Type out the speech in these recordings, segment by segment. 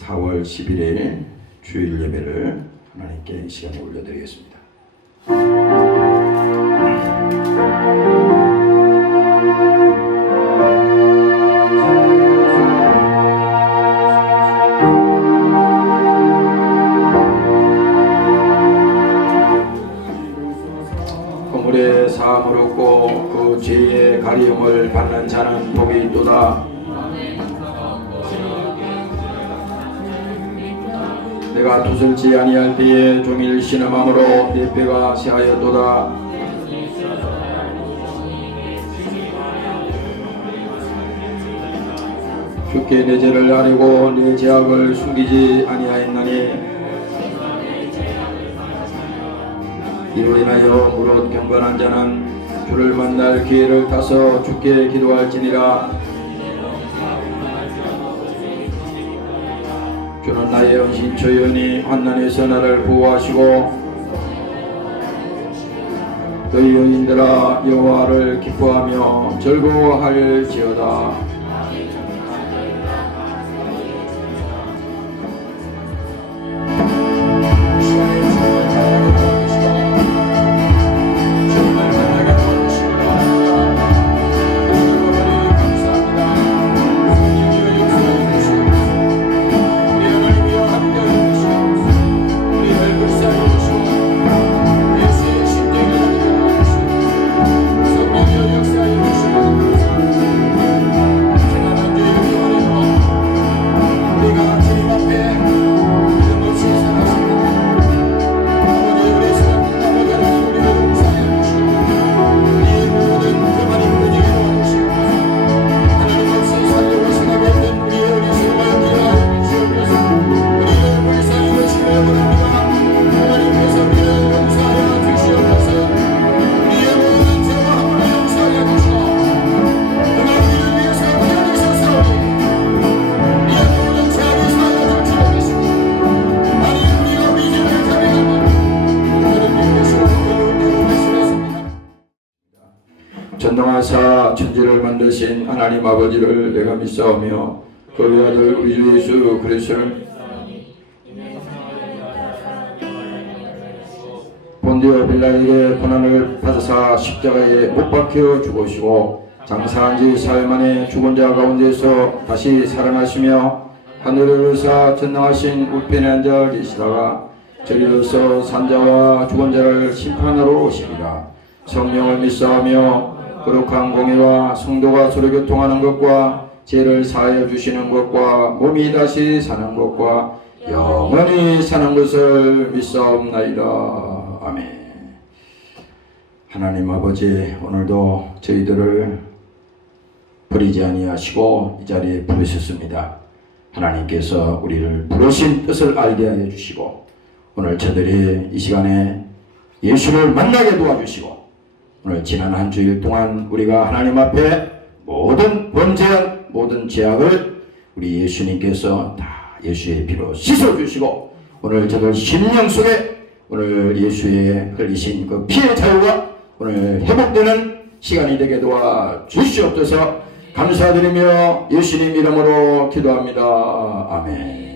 4월 11일 주일 예배를 하나님께 이 시간에 올려드리겠습니다. 그물에 사함을 얻고 그 죄의 가리움을 받는 자는 복이 있도다. 내가 두슬지 아니할 때에 종일 신음함으로 내 뼈가 새하였도다. 주께 내 죄를 아뢰고 내 죄악을 숨기지 아니하였나니 이로 인하여 무릇 경건한 자는 주를 만날 기회를 타서 주께 기도할지니라. 주는 나의 은신처이오니 환난에서 나를 보호하시고 너희 영인들아 여호와를 기뻐하며 즐거워할지어다. 전능하사 천지를 만드신 하나님 아버지를 내가 믿사오며 그 아들 우리 주 예수 그리스도를 본디오 빌라에게 고난을 받으사 십자가에 못 박혀 죽으시고 장사한 지 사흘 만에 죽은 자 가운데서 다시 살아나시며 하늘을 오르사 전능하신 우편에 앉아 계시다가 저리로서 산자와 죽은 자를 심판하러 오시리라. 성령을 믿사오며 거룩한 공예와 성도가 서로 교통하는 것과 죄를 사하여 주시는 것과 몸이 다시 사는 것과 영원히 사는 것을 믿사옵나이다. 아멘. 하나님 아버지, 오늘도 저희들을 버리지 아니하시고 이 자리에 부르셨습니다. 하나님께서 우리를 부르신 뜻을 알게 하여 주시고 오늘 저들이 이 시간에 예수를 만나게 도와주시고 오늘 지난 한 주일 동안 우리가 하나님 앞에 모든 범죄한 모든 죄악을 우리 예수님께서 다 예수의 피로 씻어주시고 오늘 저들 심령 속에 오늘 예수의 흘리신 그 피의 자유가 오늘 회복되는 시간이 되게 도와 주시옵소서. 감사드리며 예수님 이름으로 기도합니다. 아멘.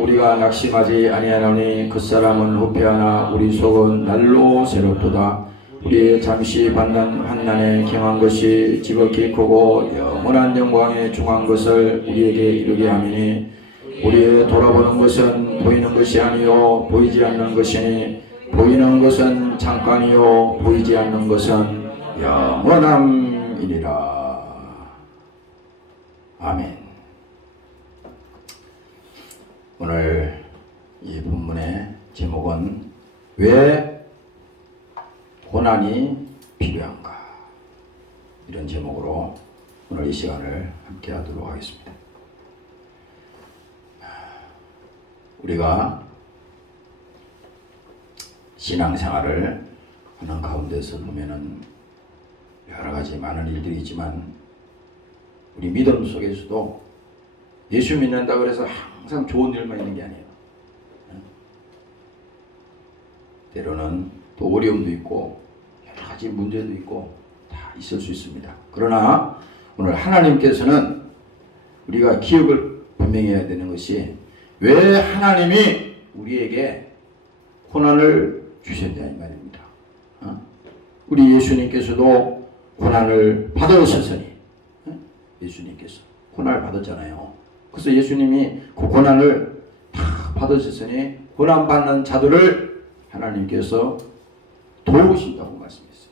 우리가 낙심하지 아니하노니 그 사람은 후패하나 우리 속은 날로 새롭도다. 우리의 잠시 받는 환난에 경한 것이 지극히 크고 영원한 영광에 중한 것을 우리에게 이루게 하미니 우리의 돌아보는 것은 보이는 것이 아니요 보이지 않는 것이니 보이는 것은 잠깐이요 보이지 않는 것은 영원함이니라. 아멘. 오늘 이 본문의 제목은 왜 고난이 필요한가, 이런 제목으로 오늘 이 시간을 함께 하도록 하겠습니다. 우리가 신앙생활을 하는 가운데서 보면은 여러 가지 많은 일들이 있지만 우리 믿음 속에서도 예수 믿는다 그래서 항상 좋은 일만 있는 게 아니에요. 때로는 또 어려움도 있고 여러 가지 문제도 있고 다 있을 수 있습니다. 그러나 오늘 하나님께서는 우리가 기억을 분명히 해야 되는 것이 왜 하나님이 우리에게 고난을 주셨냐 이 말입니다. 우리 예수님께서도 고난을 받으셨으니 예수님께서 고난을 받았잖아요. 그래서 예수님이 그 고난을 다 받으셨으니 고난받는 자들을 하나님께서 도우신다고 말씀했어요.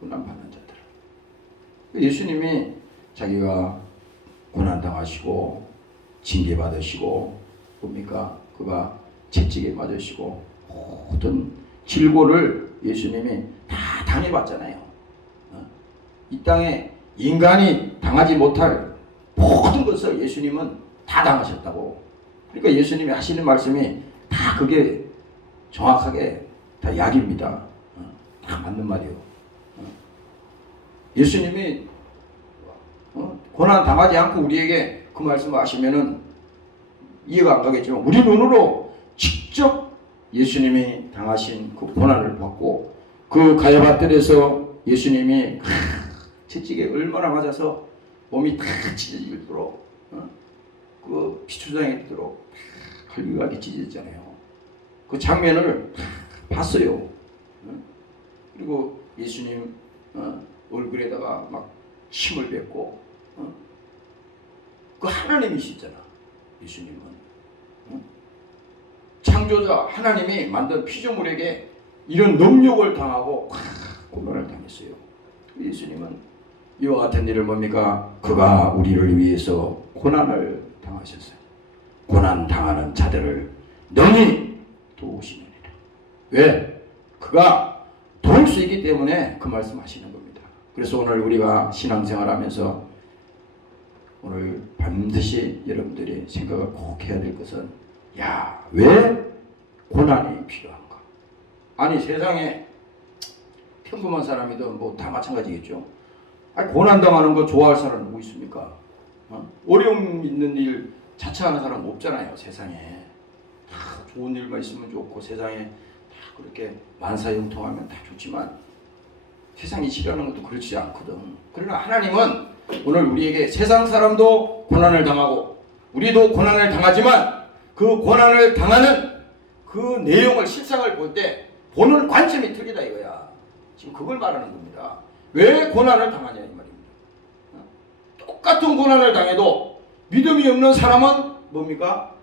고난받는 자들. 예수님이 자기가 고난당하시고 징계받으시고 뭡니까? 그가 채찍에 맞으시고 모든 질고를 예수님이 다 당해봤잖아요. 이 땅에 인간이 당하지 못할 모든 것을 예수님은 다 당하셨다고. 그러니까 예수님이 하시는 말씀이 다 그게 정확하게 다 약입니다. 다 맞는 말이에요. 예수님이 고난 당하지 않고 우리에게 그 말씀을 하시면은 이해가 안 가겠지만 우리 눈으로 직접 예수님이 당하신 그 고난을 받고 그 가야밧들에서 예수님이 채찍에 얼마나 맞아서 몸이 다 찢어지도록 그 피투성이 되도록 갈비갈비 찢어졌잖아요. 그 장면을 봤어요. 그리고 예수님 얼굴에다가 막 침을 뱉고 그 하나님이시잖아. 예수님은 창조자 하나님이 만든 피조물에게 이런 능력을 당하고 고난을 당했어요. 예수님은 이와 같은 일을 뭡니까? 그가 우리를 위해서 고난을 당하셨어요. 고난 당하는 자들을 능히 도우시느니라. 왜? 그가 도울 수 있기 때문에 그 말씀하시는 겁니다. 그래서 오늘 우리가 신앙생활하면서 오늘 반드시 여러분들이 생각을 꼭 해야 될 것은 왜 고난이 필요한가? 아니 세상에 평범한 사람이든 뭐 다 마찬가지겠죠. 아니 고난당하는 거 좋아할 사람 누구 있습니까? 어려움 있는 일 자처하는 사람 없잖아요. 세상에 다 좋은 일만 있으면 좋고 세상에 다 그렇게 만사형통하면 다 좋지만 세상이 싫어하는 것도 그렇지 않거든. 그러나 하나님은 오늘 우리에게 세상 사람도 고난을 당하고 우리도 고난을 당하지만 그 고난을 당하는 그 내용을 실상을 볼 때 보는 관점이 틀리다 이거야. 지금 그걸 말하는 겁니다. 왜 고난을 당하냐 이 말입니다. 똑같은 고난을 당해도 믿음이 없는 사람은 뭡니까?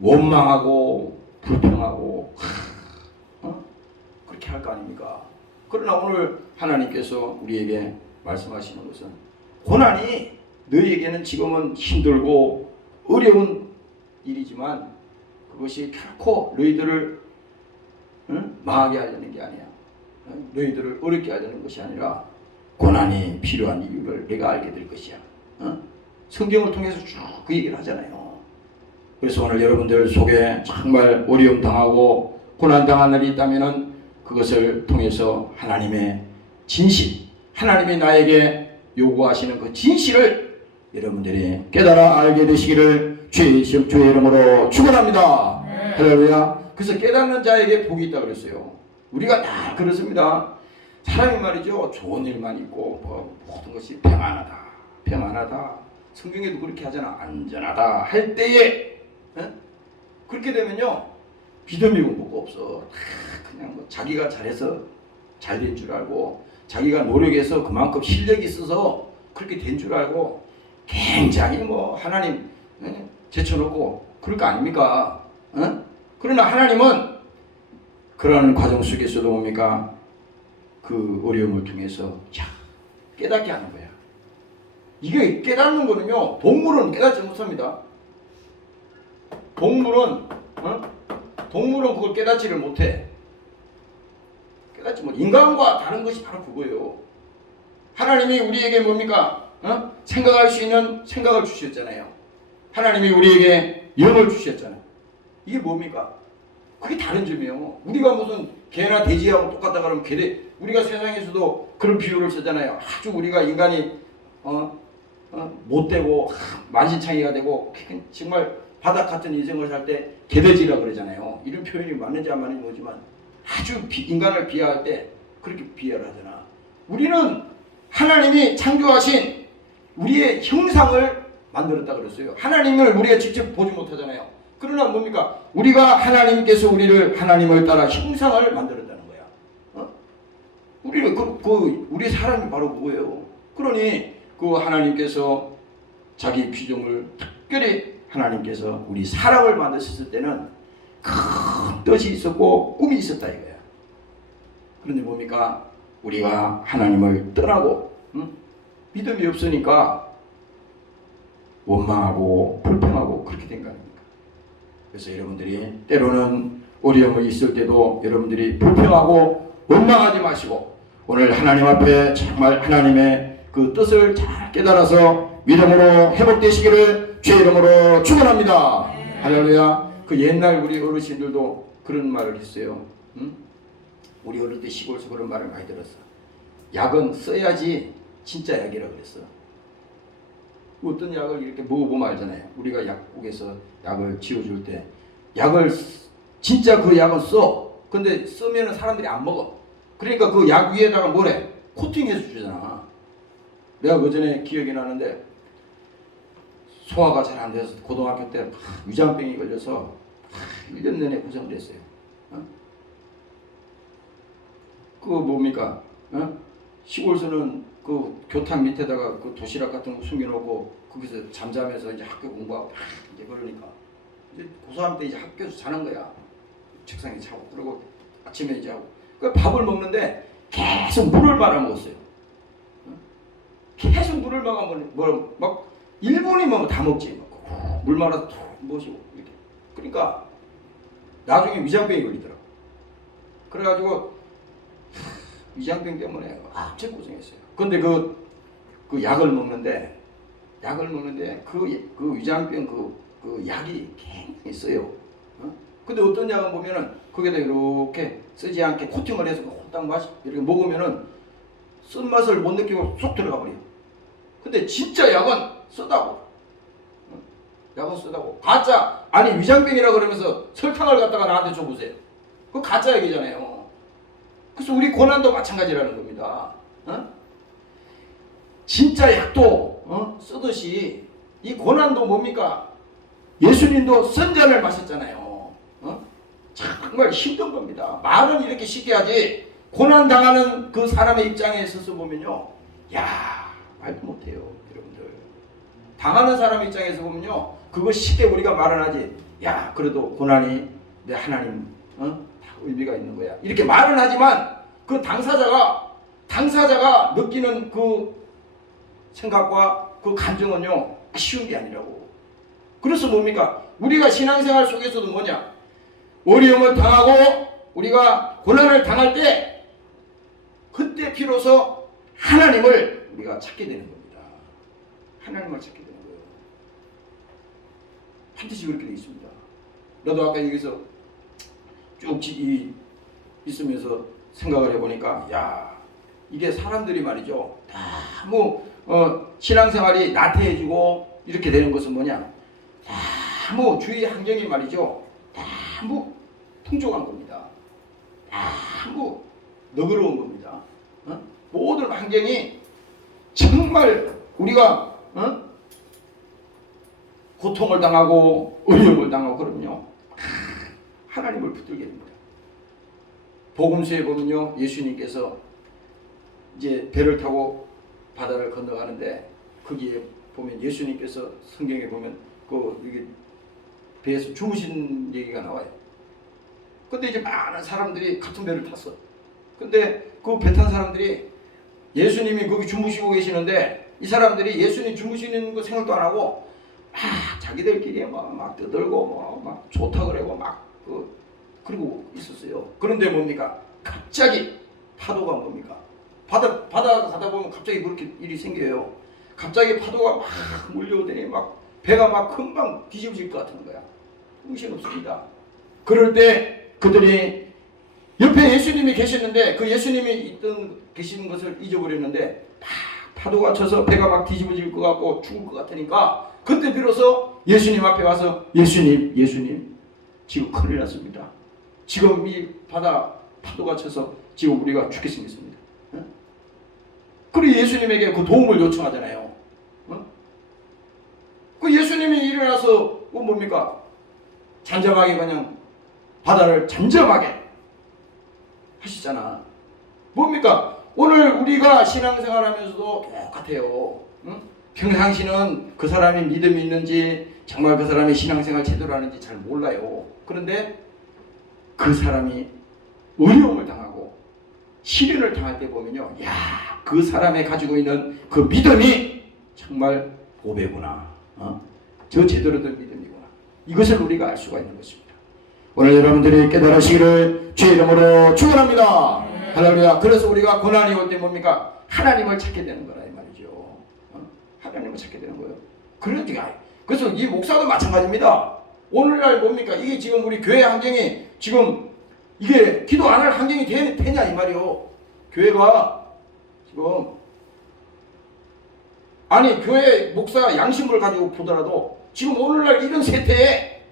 원망하고 불평하고 그렇게 할 거 아닙니까? 그러나 오늘 하나님께서 우리에게 말씀하시는 것은 고난이 너희에게는 지금은 힘들고 어려운 일이지만 그것이 결코 너희들을 망하게 하려는 게 아니야. 너희들을 어렵게 하려는 것이 아니라 고난이 필요한 이유를 내가 알게 될 것이야. 성경을 통해서 쭉 그 얘기를 하잖아요. 그래서 오늘 여러분들 속에 정말 어려움 당하고 고난 당한 일이 있다면은 그것을 통해서 하나님의 진실, 하나님이 나에게 요구하시는 그 진실을 여러분들이 깨달아 알게 되시기를 주의 이름으로 축원합니다. 할렐루야. 그래서 깨닫는 자에게 복이 있다 그랬어요. 우리가 다 그렇습니다. 사람이 말이죠. 좋은 일만 있고 모든 것이 평안하다. 성경에도 그렇게 하잖아. 안전하다 할 때에 그렇게 되면요. 믿음이고 뭐가 없어. 그냥 뭐 자기가 잘해서 잘 된 줄 알고 자기가 노력해서 그만큼 실력이 있어서 그렇게 된 줄 알고 굉장히 뭐 하나님 제쳐놓고 그럴 거 아닙니까? 그러나 하나님은 그런 과정 속에서도 뭡니까? 그 어려움을 통해서 깨닫게 하는 거야. 이게 깨닫는 거는요. 동물은 깨닫지 못합니다. 동물은 그걸 깨닫지를 못해. 깨닫지 못. 인간과 다른 것이 바로 그거예요. 하나님이 우리에게 뭡니까? 생각할 수 있는 생각을 주셨잖아요. 하나님이 우리에게 영을 주셨잖아요. 이게 뭡니까? 그게 다른 점이에요. 우리가 무슨 개나 돼지하고 똑같다 그러면 우리가 세상에서도 그런 비유를 쓰잖아요. 아주 우리가 인간이 못되고 만신창이가 되고 정말 바닥 같은 인생을 살 때 개돼지라고 그러잖아요. 이런 표현이 맞는지 안 맞는지 모르지만 아주 인간을 비하할 때 그렇게 비하를 하잖아. 우리는 하나님이 창조하신 우리의 형상을 만들었다 그랬어요. 하나님을 우리가 직접 보지 못하잖아요. 그러나 뭡니까? 우리가 하나님께서 우리를 하나님을 따라 형상을 만들었다는 거야. 우리는 우리 사람이 바로 그거예요. 그러니 그 하나님께서 자기 피조물 특별히 하나님께서 우리 사람을 만드셨을 때는 큰 뜻이 있었고 꿈이 있었다 이거야. 그런데 뭡니까? 우리가 하나님을 떠나고 믿음이 없으니까 원망하고 불평하고 그렇게 된 거 아닙니까? 그래서 여러분들이 때로는 어려움이 있을 때도 여러분들이 불평하고 원망하지 마시고 오늘 하나님 앞에 정말 하나님의 그 뜻을 잘 깨달아서 믿음으로 회복되시기를 주의 이름으로 축원합니다. 네. 할렐루야. 그 옛날 우리 어르신들도 그런 말을 했어요. 우리 어릴 때 시골에서 그런 말을 많이 들었어. 약은 써야지 진짜 약이라고 그랬어. 어떤 약을 이렇게 먹어보면 알잖아요. 우리가 약국에서 약을 지어줄 때 약을 진짜 그 약은 써. 근데 쓰면 사람들이 안 먹어. 그러니까 그 약 위에다가 뭐래? 코팅해서 주잖아. 내가 그전에 기억이 나는데 소화가 잘 안 돼서 고등학교 때 위장병이 걸려서 1년 내내 고생을 했어요. 그거 뭡니까? 시골에서는 그 교탁 밑에다가 그 도시락 같은 거 숨겨놓고 거기서 잠자면서 이제 학교 공부하고 이제 그러니까 이제 고3 때 이제 학교에서 자는 거야. 책상에 자고 그리고 아침에 이제 하고 그 밥을 먹는데 계속 물을 말아 먹었어요. 계속 물을 막 1분이면 다 먹지. 물 말아서 툭 마시고 이렇게. 그러니까 나중에 위장병이 걸리더라고. 그래가지고 위장병 때문에 엄청 고생했어요. 근데 그 약을 먹는데 그 위장병 그 약이 굉장히 써요. 근데 어떤 약은 보면은 거기다 이렇게 쓰지 않게 코팅을 해서 딱 이렇게 먹으면은 쓴맛을 못 느끼고 쏙 들어가 버려요. 근데 진짜 약은 쓰다고. 약은 쓰다고. 가짜. 아니 위장병이라 그러면서 설탕을 갖다가 나한테 줘보세요. 그거 가짜 약이잖아요. 그래서 우리 고난도 마찬가지라는 겁니다. 진짜 약도 쓰듯이 이 고난도 뭡니까? 예수님도 선잔을 마셨잖아요. 정말 힘든 겁니다. 말은 이렇게 쉽게 하지 고난 당하는 그 사람의 입장에 서서 보면요, 야 말도 못해요, 여러분들. 당하는 사람의 입장에서 보면요, 그거 쉽게 우리가 말은 하지. 야 그래도 고난이 내 하나님 다 의미가 있는 거야. 이렇게 말은 하지만 그 당사자가 느끼는 그 생각과 그 감정은요 쉬운 게 아니라고. 그래서 뭡니까? 우리가 신앙생활 속에서도 뭐냐? 어려움을 당하고 우리가 고난을 당할 때 그때 비로소 하나님을 우리가 찾게 되는 겁니다. 하나님을 찾게 되는 거예요. 반드시 그렇게 되어 있습니다. 나도 아까 여기서 쭉 있으면서 생각을 해보니까 야 이게 사람들이 말이죠 너무 신앙생활이 나태해지고 이렇게 되는 것은 뭐냐, 너무 주위 환경이 말이죠 너무 풍족한 겁니다. 너무 너그러운 겁니다. 모든 환경이 정말 우리가 고통을 당하고 어려움을 당하고 그러면요 하나님을 붙들게 됩니다. 복음서에 보면요 예수님께서 이제 배를 타고 바다를 건너가는데 거기에 보면 예수님께서 성경에 보면 이게 배에서 주무신 얘기가 나와요. 근데 이제 많은 사람들이 같은 배를 탔어. 근데 그 배 탄 사람들이 예수님이 거기 주무시고 계시는데 이 사람들이 예수님 주무시는 거 생각도 안 하고 자기들끼리 막 떠들고 막 좋다 그러고 그러고 있었어요. 그런데 뭡니까? 갑자기 파도가 뭡니까? 바다 가다 보면 갑자기 그렇게 일이 생겨요. 갑자기 파도가 막 몰려오더니 막 배가 막 금방 뒤집어질 것 같은 거야. 정신없습니다. 그럴 때 그들이 옆에 예수님이 계셨는데 그 예수님이 계시는 것을 잊어버렸는데 파도가 쳐서 배가 막 뒤집어질 것 같고 죽을 것 같으니까 그때 비로소 예수님 앞에 와서 예수님 지금 큰일 났습니다. 지금 이 파도가 쳐서 지금 우리가 죽게 생겼습니다. 그리고 예수님에게 그 도움을 요청하잖아요. 그 예수님이 일어나서 뭡니까? 잠잠하게 그냥 바다를 잠잠하게 하시잖아. 뭡니까? 오늘 우리가 신앙생활하면서도 똑같아요. 평상시는 그 사람이 믿음이 있는지 정말 그 사람이 신앙생활 제대로 하는지 잘 몰라요. 그런데 그 사람이 어려움을 당하고 시련을 당할 때 보면요, 그 사람이 가지고 있는 그 믿음이 정말 보배구나. 저 제대로 된 믿음이구나. 이것을 우리가 알 수가 있는 것입니다. 오늘 여러분들이 깨달으시기를 주의 이름으로 축원합니다. 할렐루야. 그래서 우리가 고난이 올 때 뭡니까? 하나님을 찾게 되는 거라 이 말이죠. 하나님을 찾게 되는 거예요. 그래서 이 목사도 마찬가지입니다. 오늘날 뭡니까? 이게 지금 우리 교회 환경이 지금 이게 기도 안 할 환경이 되냐 이 말이요. 교회가 지금 아니 교회 목사 양심을 가지고 보더라도 지금 오늘날 이런 세태에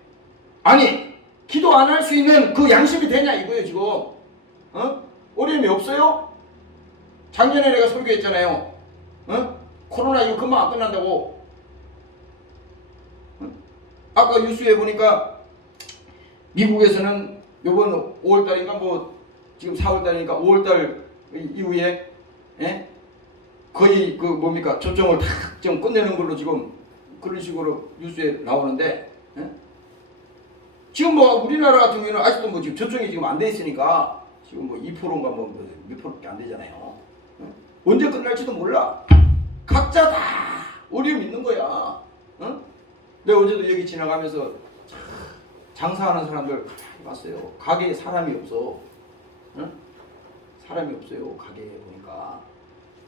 아니 기도 안 할 수 있는 그 양심이 되냐 이거예요 지금. 어려움이 없어요? 작년에 내가 설교했잖아요. 코로나 이거 금방 안 끝난다고. 아까 뉴스에 보니까 미국에서는 요번 5월달인가 뭐 지금 4월달이니까 5월달 이후에 거의 그 뭡니까 접종을 다 좀 끝내는 걸로 지금 그런 식으로 뉴스에 나오는데 지금 뭐 우리나라 같은 경우는 아직도 뭐 지금 접종이 지금 안 돼 있으니까 지금 뭐 2%인가 뭐 몇 프로밖에 안 되잖아요. 언제 끝날지도 몰라. 각자 다 어려움 있는 거야. 내가 어제도 여기 지나가면서 장사하는 사람들 봤어요. 가게에 사람이 없어. 사람이 없어요. 가게에 보니까.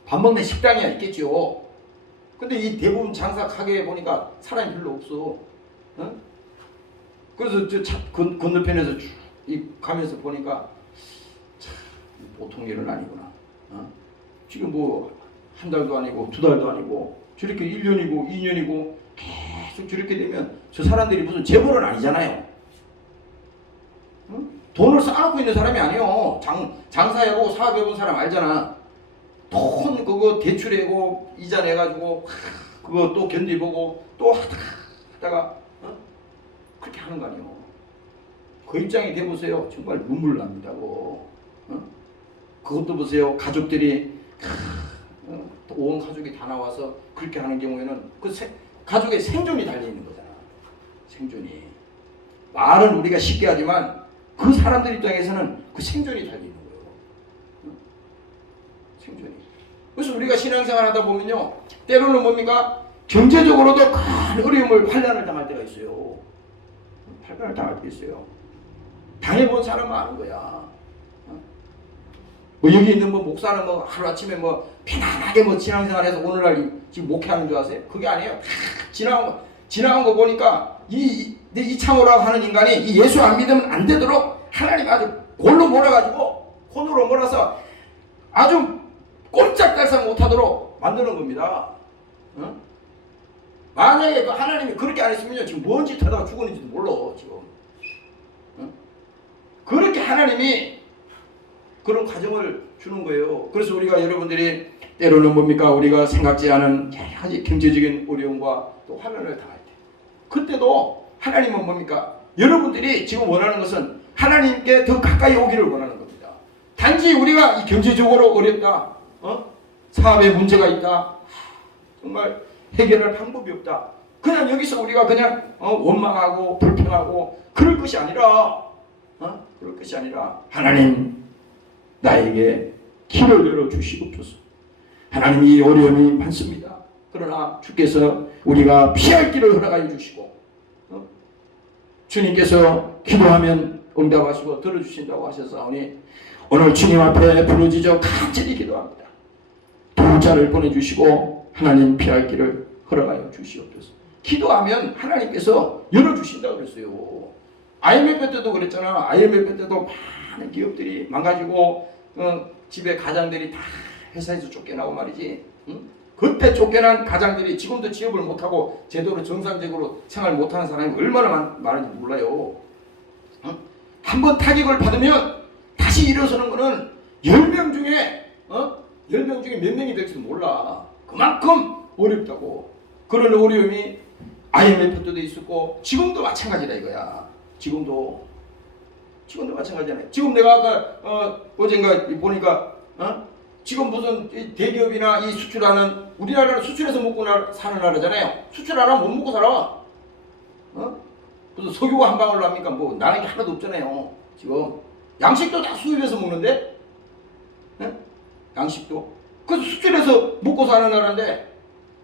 밥 먹는 식당이야 있겠죠. 근데 이 대부분 장사 가게에 보니까 사람이 별로 없어. 그래서 저 차 건너편에서 쭉 가면서 보니까 참 보통 일은 아니구나. 지금 뭐 한 달도 아니고 두 달도 아니고 저렇게 1년이고 2년이고 계속 저렇게 되면 저 사람들이 무슨 재벌은 아니잖아요. 돈을 쌓아놓고 있는 사람이 아니에요. 장사해보고 사업해본 사람 알잖아. 돈 그거 대출해고 이자 내가지고 그거 또 견디보고 또 하다가 그렇게 하는 거 아니에요. 그 입장이 돼보세요. 정말 눈물 납니다고. 그것도 보세요. 가족들이 온 가족이 다 나와서 그렇게 하는 경우에는 그 가족의 생존이 달려있는 거잖아. 생존이. 말은 우리가 쉽게 하지만 그 사람들 입장에서는 그 생존이 달려있는 거예요. 생존이. 그래서 우리가 신앙생활 하다 보면요. 때로는 뭡니까? 경제적으로도 큰 어려움을 환난을 당할 때가 있어요. 환난을 당할 때 있어요. 당해본 사람은 아는 거야. 뭐 여기 있는 뭐 목사는 뭐 하루아침에 뭐 편안하게 뭐 신앙생활해서 오늘날 지금 목회하는 줄 아세요? 그게 아니에요. 지나간 거 보니까 이창호라고 하는 인간이 이 예수 안 믿으면 안 되도록 하나님 아주 골로 몰아가지고 콘으로 몰아서 아주 꼼짝달싹 못하도록 만드는 겁니다. 만약에 그 하나님이 그렇게 안 했으면요 지금 뭔 짓 하다가 죽었는지도 몰라 지금. 그렇게 하나님이 그런 과정을 주는 거예요. 그래서 우리가 여러분들이 때로는 뭡니까? 우리가 생각지 않은 여러 가지 경제적인 어려움과 또 환난을 당할 때 그때도 하나님은 뭡니까? 여러분들이 지금 원하는 것은 하나님께 더 가까이 오기를 원하는 겁니다. 단지 우리가 이 경제적으로 어렵다. 사업에 문제가 있다. 정말 해결할 방법이 없다. 그냥 여기서 우리가 그냥 원망하고 불평하고 그럴 것이 아니라 그럴 것이 아니라 하나님 나에게 길을 열어주시옵소서. 하나님 이 어려움이 많습니다. 그러나 주께서 우리가 피할 길을 허락하여 주시고 주님께서 기도하면 응답하시고 들어주신다고 하셨사오니 오늘 주님 앞에 부르짖어 간절히 기도합니다. 도자를 보내주시고 하나님 피할 길을 허락하여 주시옵소서. 기도하면 하나님께서 열어주신다고 그랬어요. IMF 때도 그랬잖아. IMF 때도 많은 기업들이 망가지고 집에 가장들이 다 회사에서 쫓겨나고 말이지. 응? 그때 쫓겨난 가장들이 지금도 취업을 못하고 제대로 정상적으로 생활 못하는 사람이 얼마나 많은지 몰라요. 응? 한번 타격을 받으면 다시 일어서는 거는 10명 중에 10명 중에 몇 명이 될지도 몰라. 그만큼 어렵다고. 그런 어려움이 IMF 때도 있었고 지금도 마찬가지다 이거야. 지금도 마찬가지잖아요. 지금 내가 아까 어젠가 보니까 지금 무슨 대기업이나 이 수출하는 우리나라는 수출해서 먹고 사는 나라잖아요. 수출 안 하면 못 먹고 살아. 무슨 석유가 한 방울로 합니까? 뭐 나는 게 하나도 없잖아요. 지금 양식도 다 수입해서 먹는데, 양식도 그래서 수출해서 먹고 사는 나라인데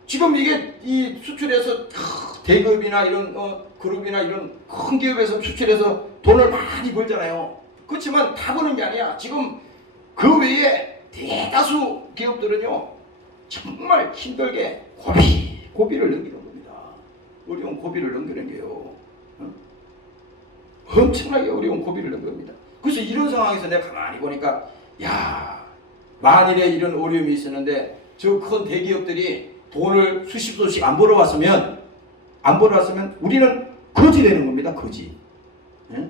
지금 이게 이 수출해서 대기업이나 이런 그룹이나 이런 큰 기업에서 수출해서 돈을 많이 벌잖아요. 그렇지만 다 버는 게 아니야. 지금 그 외에 대다수 기업들은요 정말 힘들게 고비를 넘기는 겁니다. 어려운 고비를 넘기는 게요. 엄청나게 어려운 고비를 넘기는 겁니다. 그래서 이런 상황에서 내가 가만히 보니까 야, 만일에 이런 어려움이 있었는데 저 큰 대기업들이 돈을 수십조씩 안 벌어왔으면 우리는 거지 되는 겁니다. 거지. 예?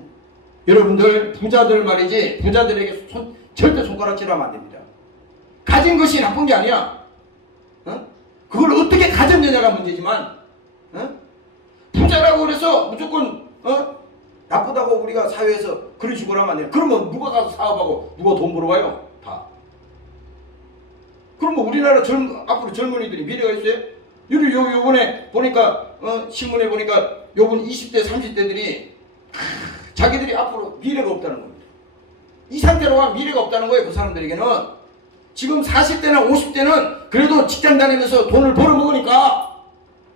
여러분들 부자들 말이지 부자들에게 절대 손가락질하면 안 됩니다. 가진 것이 나쁜 게 아니야. 그걸 어떻게 가졌느냐가 문제지만 부자라고 그래서 무조건 나쁘다고 우리가 사회에서 그런 식으로 하면 안 돼요. 그러면 누가 가서 사업하고 누가 돈 벌어와요? 다. 그럼 뭐 우리나라 앞으로 젊은이들이 미래가 있어요? 요번에 보니까 신문에 보니까 요번 20대 30대들이 자기들이 앞으로 미래가 없다는 겁니다. 이 상태로 가면 미래가 없다는 거예요. 그 사람들에게는. 지금 40대나 50대는 그래도 직장 다니면서 돈을 벌어먹으니까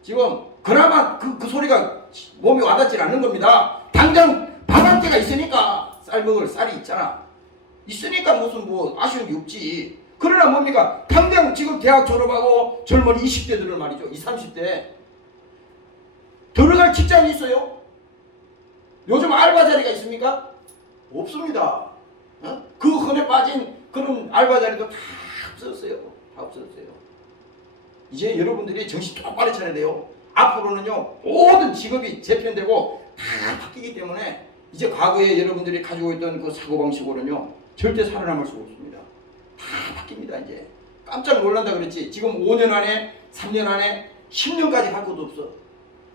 지금 그나마 그 소리가 몸에 와닿질 않는 겁니다. 당장 밥 한 끼가 있으니까 쌀 먹을 쌀이 있잖아. 있으니까 무슨 뭐 아쉬운 게 없지. 그러나 뭡니까? 당장 지금 대학 졸업하고 젊은 20대들은 말이죠. 20, 30대 들어갈 직장이 있어요? 요즘 알바 자리가 있습니까? 없습니다. 그 흔해 빠진 그런 알바 자리도 다 없어졌어요. 다 없어졌어요. 이제 여러분들이 정신 똑바로 차려야 돼요. 앞으로는요 모든 직업이 재편되고 다 바뀌기 때문에 이제 과거에 여러분들이 가지고 있던 그 사고방식으로는요 절대 살아남을 수가 없습니다. 다 바뀝니다. 이제 깜짝 놀란다 그랬지. 지금 5년 안에 3년 안에 10년까지 갈 것도 없어.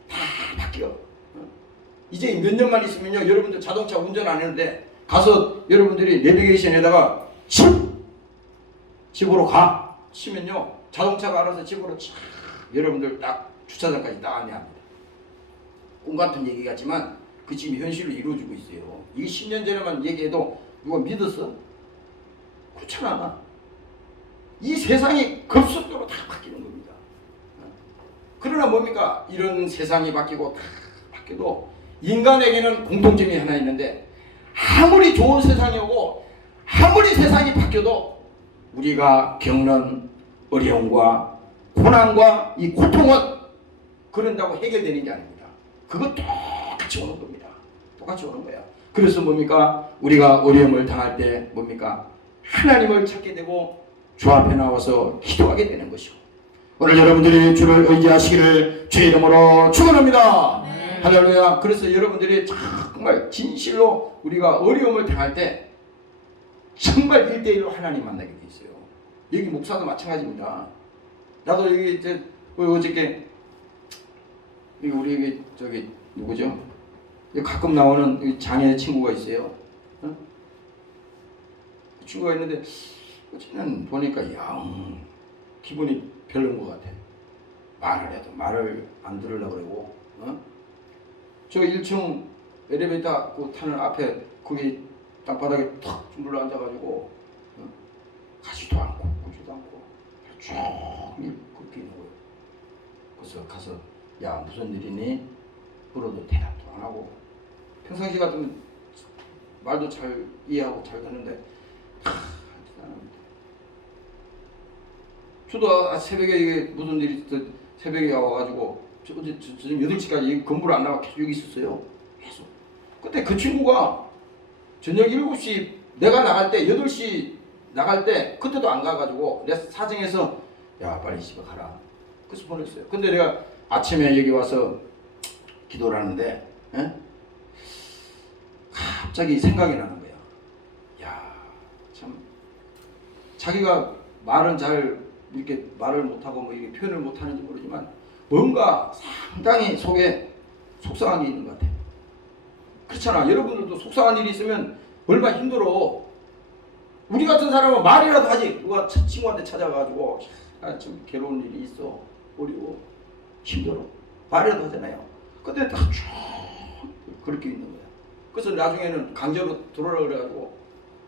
다 바뀌어. 이제 몇 년만 있으면요 여러분들 자동차 운전 안 했는데 가서 여러분들이 내비게이션에다가 집으로 가 치면요 자동차가 알아서 집으로 여러분들 딱 주차장까지 딱 안내합니다. 꿈 같은 얘기 같지만 그 지금 현실로 이루어지고 있어요. 이게 10년 전에만 얘기해도 누가 믿었어? 그렇잖아. 이 세상이 급속도로 다 바뀌는 겁니다. 그러나 뭡니까? 이런 세상이 바뀌고 다 바뀌어도 인간에게는 공통점이 하나 있는데 아무리 좋은 세상이 오고 아무리 세상이 바뀌어도 우리가 겪는 어려움과 고난과 이 고통은 그런다고 해결되는 게 아닙니다. 그거 똑같이 오는 겁니다. 똑같이 오는 거야. 그래서 뭡니까? 우리가 어려움을 당할 때 뭡니까? 하나님을 찾게 되고 주 앞에 나와서 기도하게 되는 것이고 오늘 여러분들이 주를 의지하시기를 주의 이름으로 축원합니다. 네. 할렐루야. 그래서 여러분들이 정말 진실로 우리가 어려움을 당할 때 정말 1대1로 하나님 만나게 돼 있어요. 여기 목사도 마찬가지입니다. 나도 여기 어저께 우리 저기 누구죠? 가끔 나오는 장애 친구가 있어요. 친구가 있는데 어제는 보니까 영 기분이 별로인 것 같아. 말을 해도 말을 안 들으려고 그러고 저 1층 엘리베이터 그 타는 앞에 거기 땅바닥에 탁 주물러 앉아가지고 가지도 않고 보지도 않고 종일 그렇게 있는 거예요. 그래서 가서 야 무슨 일이니? 물어도 대답도 안 하고 평상시 같으면 말도 잘 이해하고 잘 되는데 저도 새벽에 이게 무슨 일이 있어 새벽에 와가지고 저 지금 8시까지 건물 안 나가 계속 여기 있었어요. 계속 그때 그 친구가 저녁 7시 내가 나갈 때 8시 나갈 때 그때도 안 가가지고 내가 사정해서 야 빨리 집에 가라 그래서 보냈어요. 근데 내가 아침에 여기 와서 기도를 하는데 갑자기 생각이 나는 거야. 야 참 자기가 말은 잘 이렇게 말을 못하고 뭐 이렇게 표현을 못하는지 모르지만 뭔가 상당히 속에 속상한 게 있는 것 같아. 그렇잖아. 여러분들도 속상한 일이 있으면 얼마나 힘들어. 우리 같은 사람은 말이라도 하지. 누가 친구한테 찾아가지고 좀 괴로운 일이 있어. 어려워. 힘들어. 말이라도 하잖아요. 근데 다 쭉 그렇게 있는 거야. 그래서 나중에는 강제로 들어오라 그래가지고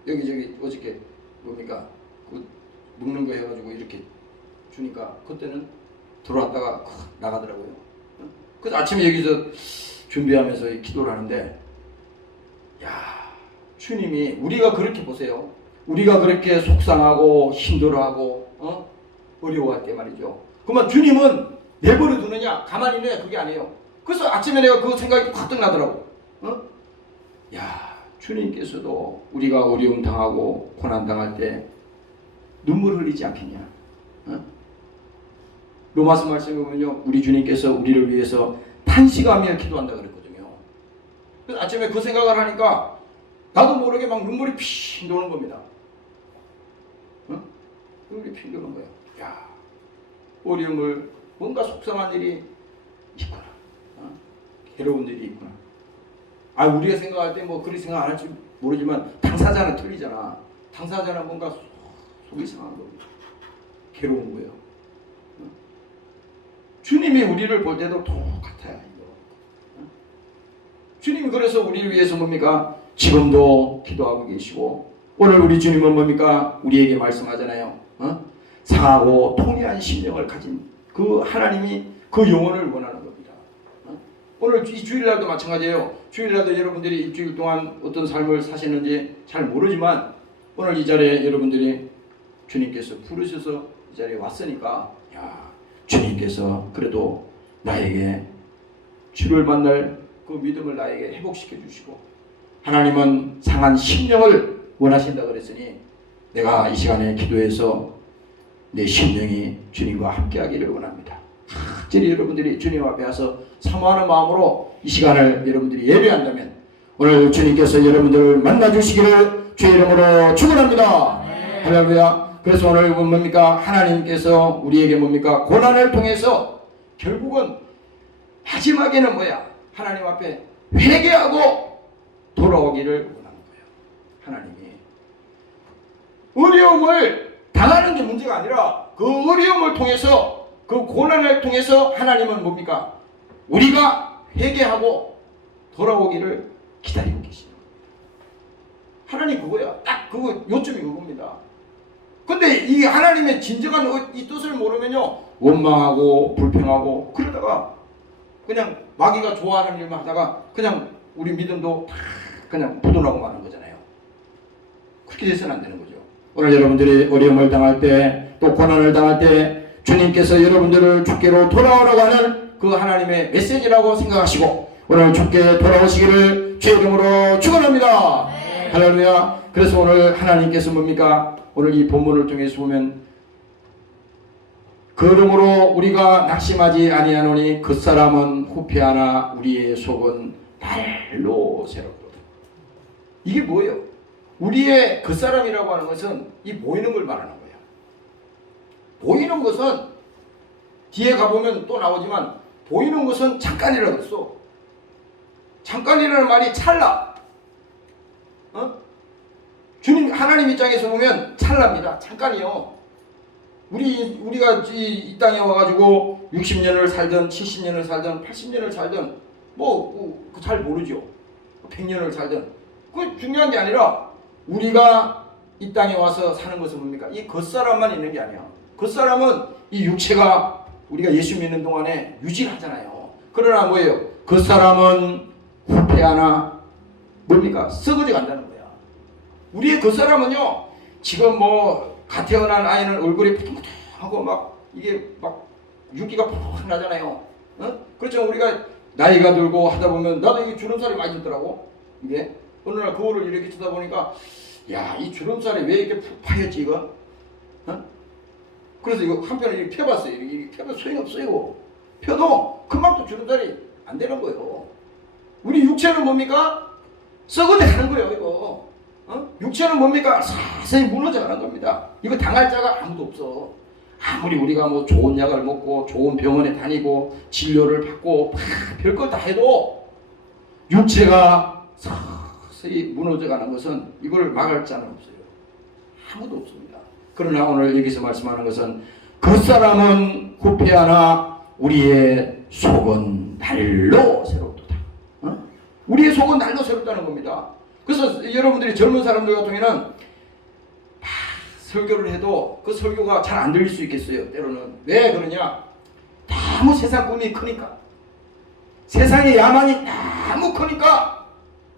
여기저기 어저께 뭡니까 그 먹는 거 해가지고 이렇게 주니까 그때는 들어왔다가 나가더라고요. 그래서 아침에 여기서 준비하면서 기도를 하는데 야 주님이 우리가 그렇게 보세요. 우리가 그렇게 속상하고 힘들어하고 어려워할 때 말이죠. 그러면 주님은 내버려 두느냐 가만히 있느냐 그게 아니에요. 그래서 아침에 내가 그 생각이 확 나더라고. 야 주님께서도 우리가 어려움 당하고 고난 당할 때 눈물 흘리지 않겠냐. 로마서 말씀에 보면요 우리 주님께서 우리를 위해서 탄식하며 기도한다 그랬거든요. 그래서 아침에 그 생각을 하니까 나도 모르게 막 눈물이 피 도는 겁니다. 눈물이 피 도는 거예요. 야 어려움을 뭔가 속상한 일이 있구나. 괴로운 일이 있구나. 우리가 생각할 때 뭐 그리 생각 안 할지 모르지만 당사자는 틀리잖아. 당사자는 뭔가 속이 상한 겁니다. 괴로운 거예요. 주님이 우리를 볼 때도 똑같아요. 주님이 그래서 우리를 위해서 뭡니까? 지금도 기도하고 계시고 오늘 우리 주님은 뭡니까? 우리에게 말씀하잖아요. 상하고 통회한 심령을 가진 그 하나님이 그 영혼을 원하는 겁니다. 오늘 이 주일날도 마찬가지예요. 주일날도 여러분들이 일주일 동안 어떤 삶을 사셨는지 잘 모르지만 오늘 이 자리에 여러분들이 주님께서 부르셔서 이 자리에 왔으니까 야 주님께서 그래도 나에게 주를 만날 그 믿음을 나에게 회복시켜 주시고 하나님은 상한 심령을 원하신다 그랬으니 내가 이 시간에 기도해서 내 심령이 주님과 함께하기를 원합니다. 특별히 여러분들이 주님 앞에 와서 사모하는 마음으로 이 시간을 여러분들이 예배한다면 오늘 주님께서 여러분들을 만나주시기를 주의 이름으로 축원합니다. 할렐루야. 그래서 오늘 뭡니까? 하나님께서 우리에게 뭡니까? 고난을 통해서 결국은 마지막에는 뭐야? 하나님 앞에 회개하고 돌아오기를 원하는 거예요. 하나님이 어려움을 당하는 게 문제가 아니라 그 어려움을 통해서 그 고난을 통해서 하나님은 뭡니까? 우리가 회개하고 돌아오기를 기다리고 계십니다. 하나님 그거야. 딱 그거 요점이 그겁니다. 근데 이 하나님의 진정한 이 뜻을 모르면요 원망하고 불평하고 그러다가 그냥 마귀가 좋아하는 일만 하다가 그냥 우리 믿음도 다 그냥 부도나고 마는 거잖아요. 그렇게 돼서는 안 되는 거죠. 오늘 여러분들이 어려움을 당할 때 또 고난을 당할 때 주님께서 여러분들을 주께로 돌아오라고 하는 그 하나님의 메시지라고 생각하시고 오늘 주께 돌아오시기를 주의 이름으로 축원합니다. 할렐루야. 그래서 오늘 하나님께서 뭡니까? 오늘 이 본문을 통해서 보면 그러므로 우리가 낙심하지 아니하노니 그 사람은 후패하나 우리의 속은 날로 새롭거든. 이게 뭐예요? 우리의 그 사람이라고 하는 것은 이 보이는 걸 말하는 거예요. 보이는 것은 뒤에 가보면 또 나오지만 보이는 것은 잠깐이라고 했어. 잠깐이라는 말이 찰나. 주님 하나님 입장에서 보면 찰나입니다. 잠깐이요. 우리가 이 땅에 와가지고 60년을 살든 70년을 살든 80년을 살든 잘 모르죠. 100년을 살든 그 중요한 게 아니라 우리가 이 땅에 와서 사는 것은 뭡니까? 이 겉사람만 있는 게 아니야. 겉사람은 이 육체가 우리가 예수 믿는 동안에 유지하잖아요. 그러나 뭐예요? 겉사람은 후패하나 뭡니까? 썩어져 간다는 거야. 우리의 겉사람은요 지금 갓 태어난 아이는 얼굴이 푸둥푸둥하고 막 이게 막 윤기가 푹 나잖아요. 그렇죠. 우리가 나이가 들고 하다 보면 나도 이게 주름살이 많이 들더라고. 이게 어느 날 거울을 이렇게 쳐다보니까 야, 이 주름살이 왜 이렇게 푹 파였지 이거? 어? 그래서 이거 한편을 이렇게 펴봤어요. 이렇게 펴도 소용없어요. 이거. 펴도 금방 또 주름살이 안 되는 거예요. 우리 육체는 뭡니까? 썩어내 가는 거예요. 이거. 육체는 뭡니까? 사서히 무너져 가는 겁니다. 이거 당할 자가 아무도 없어. 아무리 우리가 뭐 좋은 약을 먹고 좋은 병원에 다니고 진료를 받고 별걸 다 해도 육체가 서서히 무너져가는 것은 이걸 막을 자는 없어요. 아무도 없습니다. 그러나 오늘 여기서 말씀하는 것은 그 사람은 후패하나 우리의 속은 날로 새롭도다. 우리의 속은 날로 새롭다는 겁니다. 그래서 여러분들이 젊은 사람들 같은 경우에는 설교를 해도 그 설교가 잘 안 들릴 수 있겠어요. 때로는. 왜 그러냐? 너무 세상 꿈이 크니까. 세상의 야망이 너무 크니까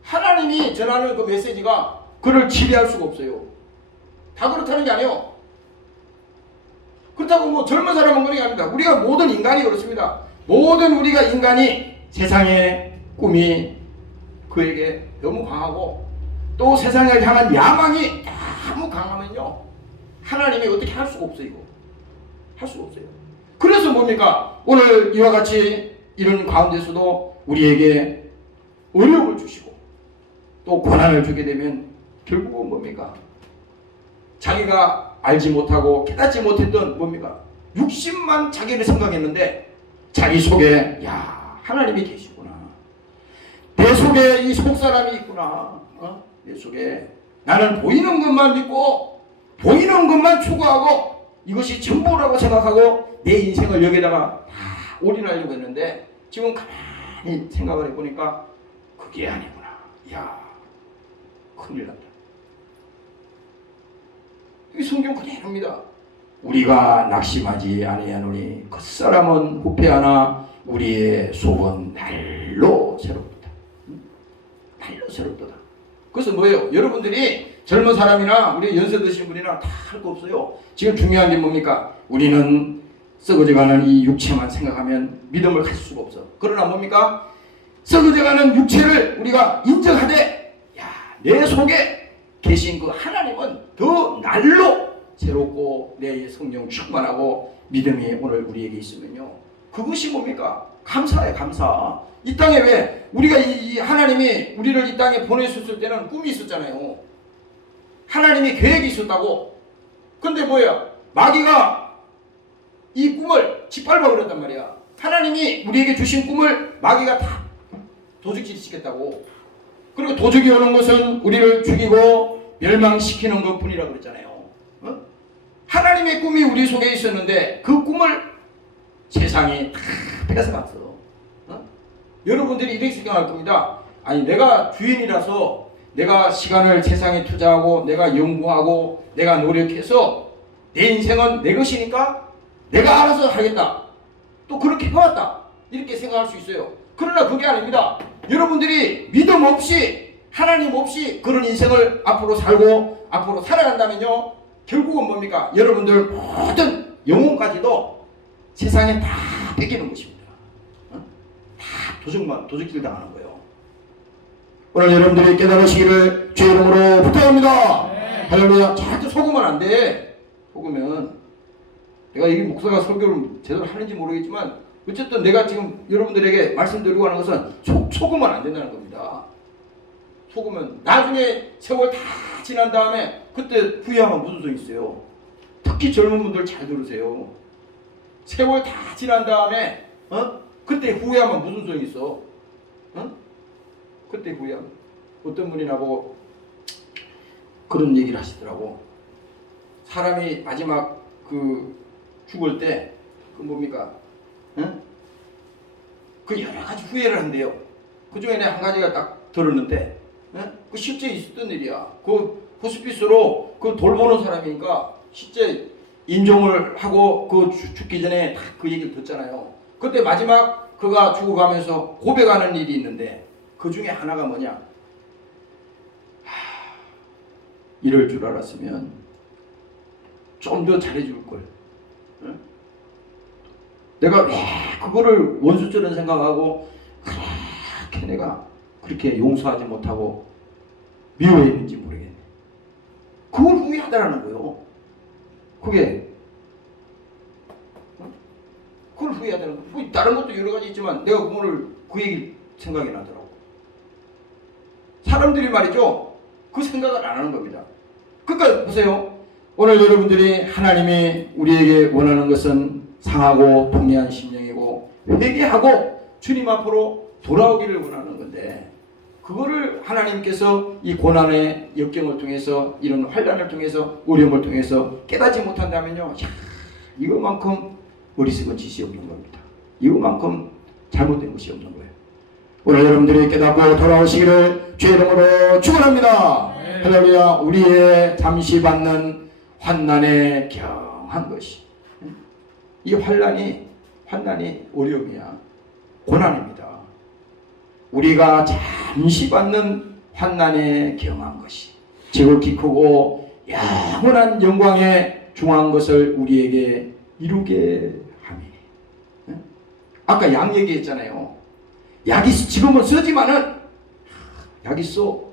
하나님이 전하는 그 메시지가 그를 지배할 수가 없어요. 다 그렇다는 게 아니에요. 그렇다고 뭐 젊은 사람은 그런 게 아닙니다. 우리가 모든 인간이 그렇습니다. 모든 우리가 인간이 세상의 꿈이 그에게 너무 강하고 또 세상을 향한 야망이 너무 강하면요. 하나님이 어떻게 할 수가 없어요. 이거. 할 수가 없어요. 그래서 뭡니까? 오늘 이와 같이 이런 가운데서도 우리에게 어려움을 주시고 또 고난을 주게 되면 결국은 뭡니까? 자기가 알지 못하고 깨닫지 못했던 뭡니까? 육신만 자기를 생각했는데 자기 속에 야 하나님이 계시구나. 내 속에 이 속사람이 있구나. 내 속에 나는 보이는 것만 믿고 보이는 것만 추구하고 이것이 전부라고 생각하고 내 인생을 여기다가 다 올인하려고 했는데 지금 가만히 생각을 해보니까 그게 아니구나. 이야 큰일 났다. 이게 성경 그대로입니다. 우리가 낙심하지 아니하노니 그 사람은 후패하나 우리의 속은 날로 새롭다. 날로 새롭다. 그래서 뭐예요? 여러분들이 젊은 사람이나 우리 연세 드신 분이나 다 할 거 없어요. 지금 중요한 게 뭡니까? 우리는 썩어져가는 이 육체만 생각하면 믿음을 가질 수가 없어. 그러나 뭡니까? 썩어져가는 육체를 우리가 인정하되 야, 내 속에 계신 그 하나님은 더 날로 새롭고 내 성령 충만하고 믿음이 오늘 우리에게 있으면요. 그것이 뭡니까? 감사해 감사. 이 땅에 왜 우리가 이 하나님이 우리를 이 땅에 보내셨을 때는 꿈이 있었잖아요. 하나님이 계획이 있었다고. 근데 뭐야? 마귀가 이 꿈을 짓밟아 버렸단 말이야. 하나님이 우리에게 주신 꿈을 마귀가 다 도적질 시켰다고. 그리고 도적이 오는 것은 우리를 죽이고 멸망시키는 것뿐이라고 그랬잖아요. 하나님의 꿈이 우리 속에 있었는데 그 꿈을 세상이 다 뺏어갔어. 여러분들이 이렇게 생각할 겁니다. 아니 내가 주인이라서 내가 시간을 세상에 투자하고 내가 연구하고 내가 노력해서 내 인생은 내 것이니까 내가 알아서 하겠다. 또 그렇게 해왔다. 이렇게 생각할 수 있어요. 그러나 그게 아닙니다. 여러분들이 믿음 없이 하나님 없이 그런 인생을 앞으로 살고 앞으로 살아간다면요. 결국은 뭡니까? 여러분들 모든 영혼까지도 세상에 다 뺏기는 것입니다. 다 도적질 당하는 거예요. 오늘 여러분들이 깨달으시기를 주의 이름으로 부탁합니다. 네. 할렐루야. 절대 속으면 안 돼. 속으면 내가 이 목사가 설교를 제대로 하는지 모르겠지만 어쨌든 내가 지금 여러분들에게 말씀드리고 하는 것은 속으면 안 된다는 겁니다. 속으면 나중에 세월 다 지난 다음에 그때 후회하면 무슨 소용 있어요. 특히 젊은 분들 잘 들으세요. 세월 다 지난 다음에 그때 후회하면 무슨 소용 있어. 그때 후회하면. 어떤 분이 나보고 그런 얘기를 하시더라고. 사람이 마지막 그 죽을 때 그 뭡니까? 그 여러 가지 후회를 한대요. 그 중에 한 가지가 딱 들었는데 그 실제 있었던 일이야. 그 호스피스로 그 돌보는 사람이니까 실제 인종을 하고 그 죽기 전에 다 그 얘기를 듣잖아요. 그때 마지막 그가 죽어가면서 고백하는 일이 있는데 그 중에 하나가 뭐냐? 이럴 줄 알았으면 좀 더 잘해줄 걸. 내가 왜 그거를 원수처럼 생각하고 그렇게 내가 그렇게 용서하지 못하고 미워했는지 모르겠네. 그걸 후회하다라는 거예요. 그게 그걸 후회하다는 거예요. 다른 것도 여러 가지 있지만 내가 오늘 그 얘기 생각이 나더라고. 사람들이 말이죠, 그 생각을 안 하는 겁니다. 그러니까 보세요. 오늘 여러분들이 하나님이 우리에게 원하는 것은 상하고 통해한 심령이고 회개하고 주님 앞으로 돌아오기를 원하는 건데, 그거를 하나님께서 이 고난의 역경을 통해서, 이런 환난을 통해서, 어려움을 통해서 깨닫지 못한다면요, 야, 이거만큼 어리석은 짓이 없는 겁니다. 이거만큼 잘못된 것이 없는 거예요. 오늘 여러분들이 깨닫고 돌아오시기를 주의 이름으로 축원합니다. 할렐루야. 우리의 잠시 받는 환난에 경한 것이, 이 환난이 어려움이야, 고난입니다. 우리가 잠시 받는 환난에 경한 것이 지극히 크고 영원한 영광에 중한 것을 우리에게 이루게 함이니. 아까 약 얘기했잖아요. 약이 지금은 쓰지만은, 약이 써.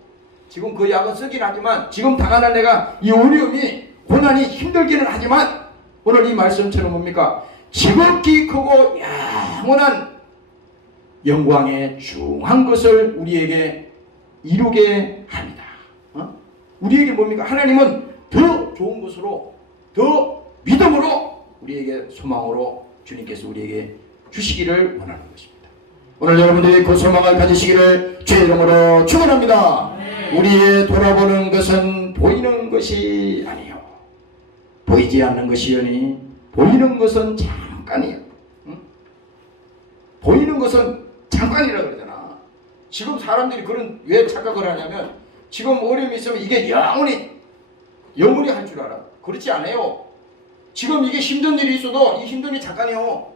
지금 그 약은 쓰긴 하지만, 지금 당하는 내가 이 어려움이, 고난이 힘들기는 하지만, 오늘 이 말씀처럼 뭡니까? 지극히 크고 영원한 영광에 중한 것을 우리에게 이루게 합니다. 우리에게 뭡니까? 하나님은 더 좋은 것으로, 더 믿음으로, 우리에게 소망으로 주님께서 우리에게 주시기를 원하는 것입니다. 오늘 여러분들이 그 소망을 가지시기를 주의 이름으로 축원합니다. 우리의 돌아보는 것은 보이는 것이 아니요, 보이지 않는 것이오니 보이는 것은 잠깐이요. 보이는 것은 잠깐이라 그러잖아. 지금 사람들이 그런 왜 착각을 하냐면, 지금 어려움이 있으면 이게 영원히 할 줄 알아. 그렇지 않아요. 지금 이게 힘든 일이 있어도 이 힘든 일이 잠깐이요.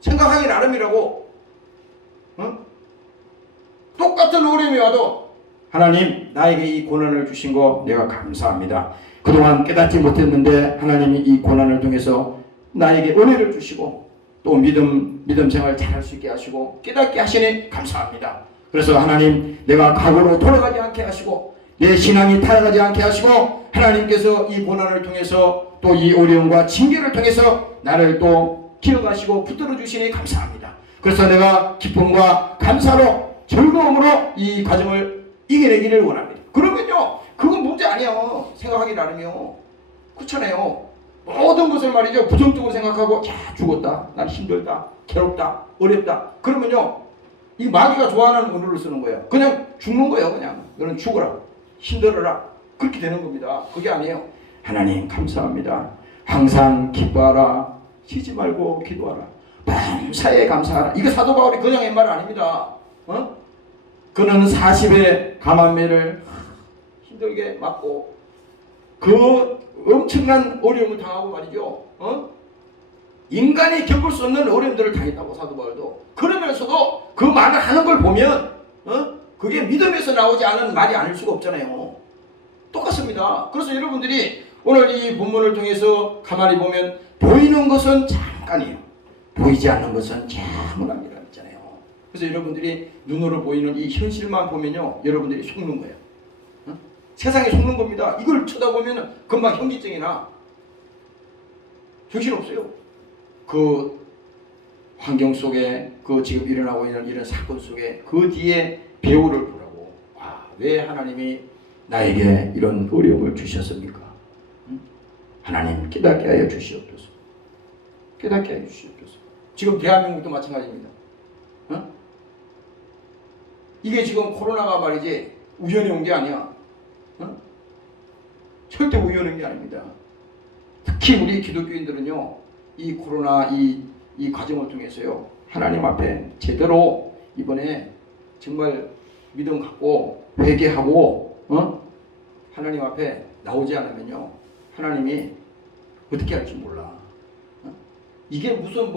생각하기 나름이라고. 똑같은 어려움이 와도 하나님, 나에게 이 고난을 주신 거 내가 감사합니다. 그동안 깨닫지 못했는데 하나님이 이 고난을 통해서 나에게 은혜를 주시고 또 믿음 생활 잘할 수 있게 하시고 깨닫게 하시니 감사합니다. 그래서 하나님, 내가 과거로 돌아가지 않게 하시고 내 신앙이 타락하지 않게 하시고, 하나님께서 이 고난을 통해서 또 이 어려움과 징계를 통해서 나를 또 기억하시고 붙들어 주시니 감사합니다. 그래서 내가 기쁨과 감사로 즐거움으로 이 과정을 이겨내기를 원합니다. 그러면요, 그건 문제 아니에요. 생각하기 나름이요. 그렇잖아요. 모든 것을 말이죠, 부정적으로 생각하고, 야, 죽었다, 난 힘들다, 괴롭다, 어렵다, 그러면요, 이 마귀가 좋아하는 언어를 쓰는 거예요. 그냥 죽는 거예요. 그냥 너는 죽어라, 힘들어라, 그렇게 되는 겁니다. 그게 아니에요. 하나님 감사합니다. 항상 기뻐하라, 쉬지 말고 기도하라, 밤사에 감사하라. 이거 사도 바울이 그냥 한 말 아닙니다. 그는 40의 감암매를 힘들게 맞고 그 엄청난 어려움을 당하고 말이죠. 인간이 겪을 수 없는 어려움들을 당했다고, 사도 바울도. 그러면서도 그 말을 하는 걸 보면 그게 믿음에서 나오지 않은 말이 아닐 수가 없잖아요. 똑같습니다. 그래서 여러분들이 오늘 이 본문을 통해서 가만히 보면 보이는 것은 잠깐이에요, 보이지 않는 것은 영원합니다 있잖아요. 그래서 여러분들이 눈으로 보이는 이 현실만 보면요, 여러분들이 속는 거예요. 세상에 속는 겁니다. 이걸 쳐다보면 금방 현기증이 나. 정신없어요. 그 환경 속에, 그 지금 일어나고 있는 이런 사건 속에 그 뒤에 배우를 보라고. 와, 왜 하나님이 나에게 이런 어려움을 주셨습니까? 하나님 깨닫게 하여 주시옵소서. 깨닫게 하여 주시옵소서. 지금 대한민국도 마찬가지입니다. 이게 지금 코로나가 말이지 우연히 온 게 아니야. 절대 우연한 게 아닙니다. 특히 우리 기독교인들은요, 이 코로나 이 과정을 통해서요, 하나님 앞에 제대로 이번에 정말 믿음 갖고 회개하고 하나님 앞에 나오지 않으면요, 하나님이 어떻게 할지 몰라. 이게 무슨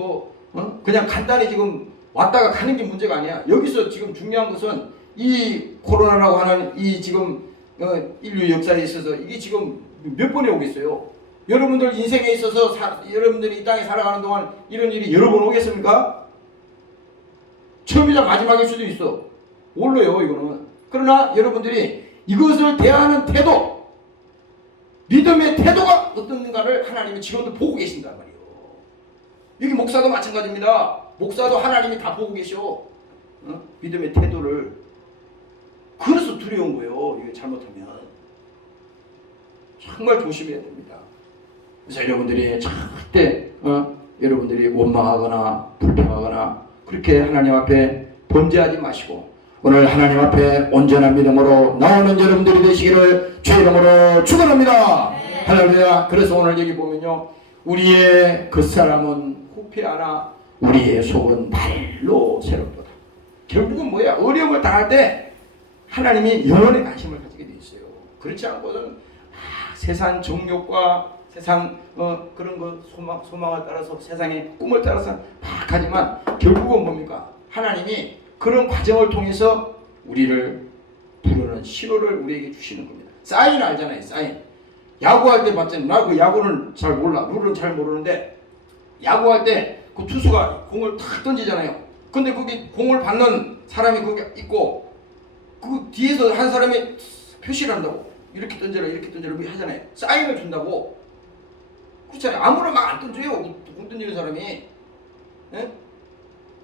그냥 간단히 지금 왔다가 가는 게 문제가 아니야. 여기서 지금 중요한 것은 이 코로나라고 하는 이 지금 인류 역사에 있어서 이게 지금 몇 번에 오겠어요? 여러분들 인생에 있어서 여러분들이 이 땅에 살아가는 동안 이런 일이 여러 번 오겠습니까? 처음이자 마지막일 수도 있어. 몰라요, 이거는. 그러나 여러분들이 이것을 대하는 태도, 믿음의 태도가 어떤가를 하나님이 지금도 보고 계신단 말이에요. 여기 목사도 마찬가지입니다. 목사도 하나님이 다 보고 계셔. 믿음의 태도를. 그래서 두려운 거예요. 이게 잘못하면. 정말 조심해야 됩니다. 그래서 여러분들이 절대 여러분들이 원망하거나 불평하거나 그렇게 하나님 앞에 범죄하지 마시고 오늘 하나님 앞에 온전한 믿음으로 나오는 여러분들이 되시기를 주의 이름으로 축원합니다. 네. 할렐루야. 그래서 오늘 여기 보면요, 우리의 겉사람은 후패하나 우리의 속은 발로 새롭도다. 결국은 뭐야? 어려움을 당할 때 하나님이 영원의 관심을 가지게 돼 있어요. 그렇지 않고는 세상 정욕과 세상 그런 거 소망을 따라서 세상의 꿈을 따라서 막 하지만 결국은 뭡니까? 하나님이 그런 과정을 통해서 우리를 부르는 신호를 우리에게 주시는 겁니다. 사인 알잖아요. 사인. 야구할 때 봤잖아요. 나 그 야구는 잘 몰라. 룰은 잘 모르는데 야구할 때 그 투수가 공을 탁 던지잖아요. 근데 거기 공을 받는 사람이 거기 있고 그 뒤에서 한 사람이 표시를 한다고. 이렇게 던져라 이렇게 던져라 하잖아요. 사인을 준다고. 그렇잖아요. 아무나 막 안 던져요. 공 던지는 사람이. 예?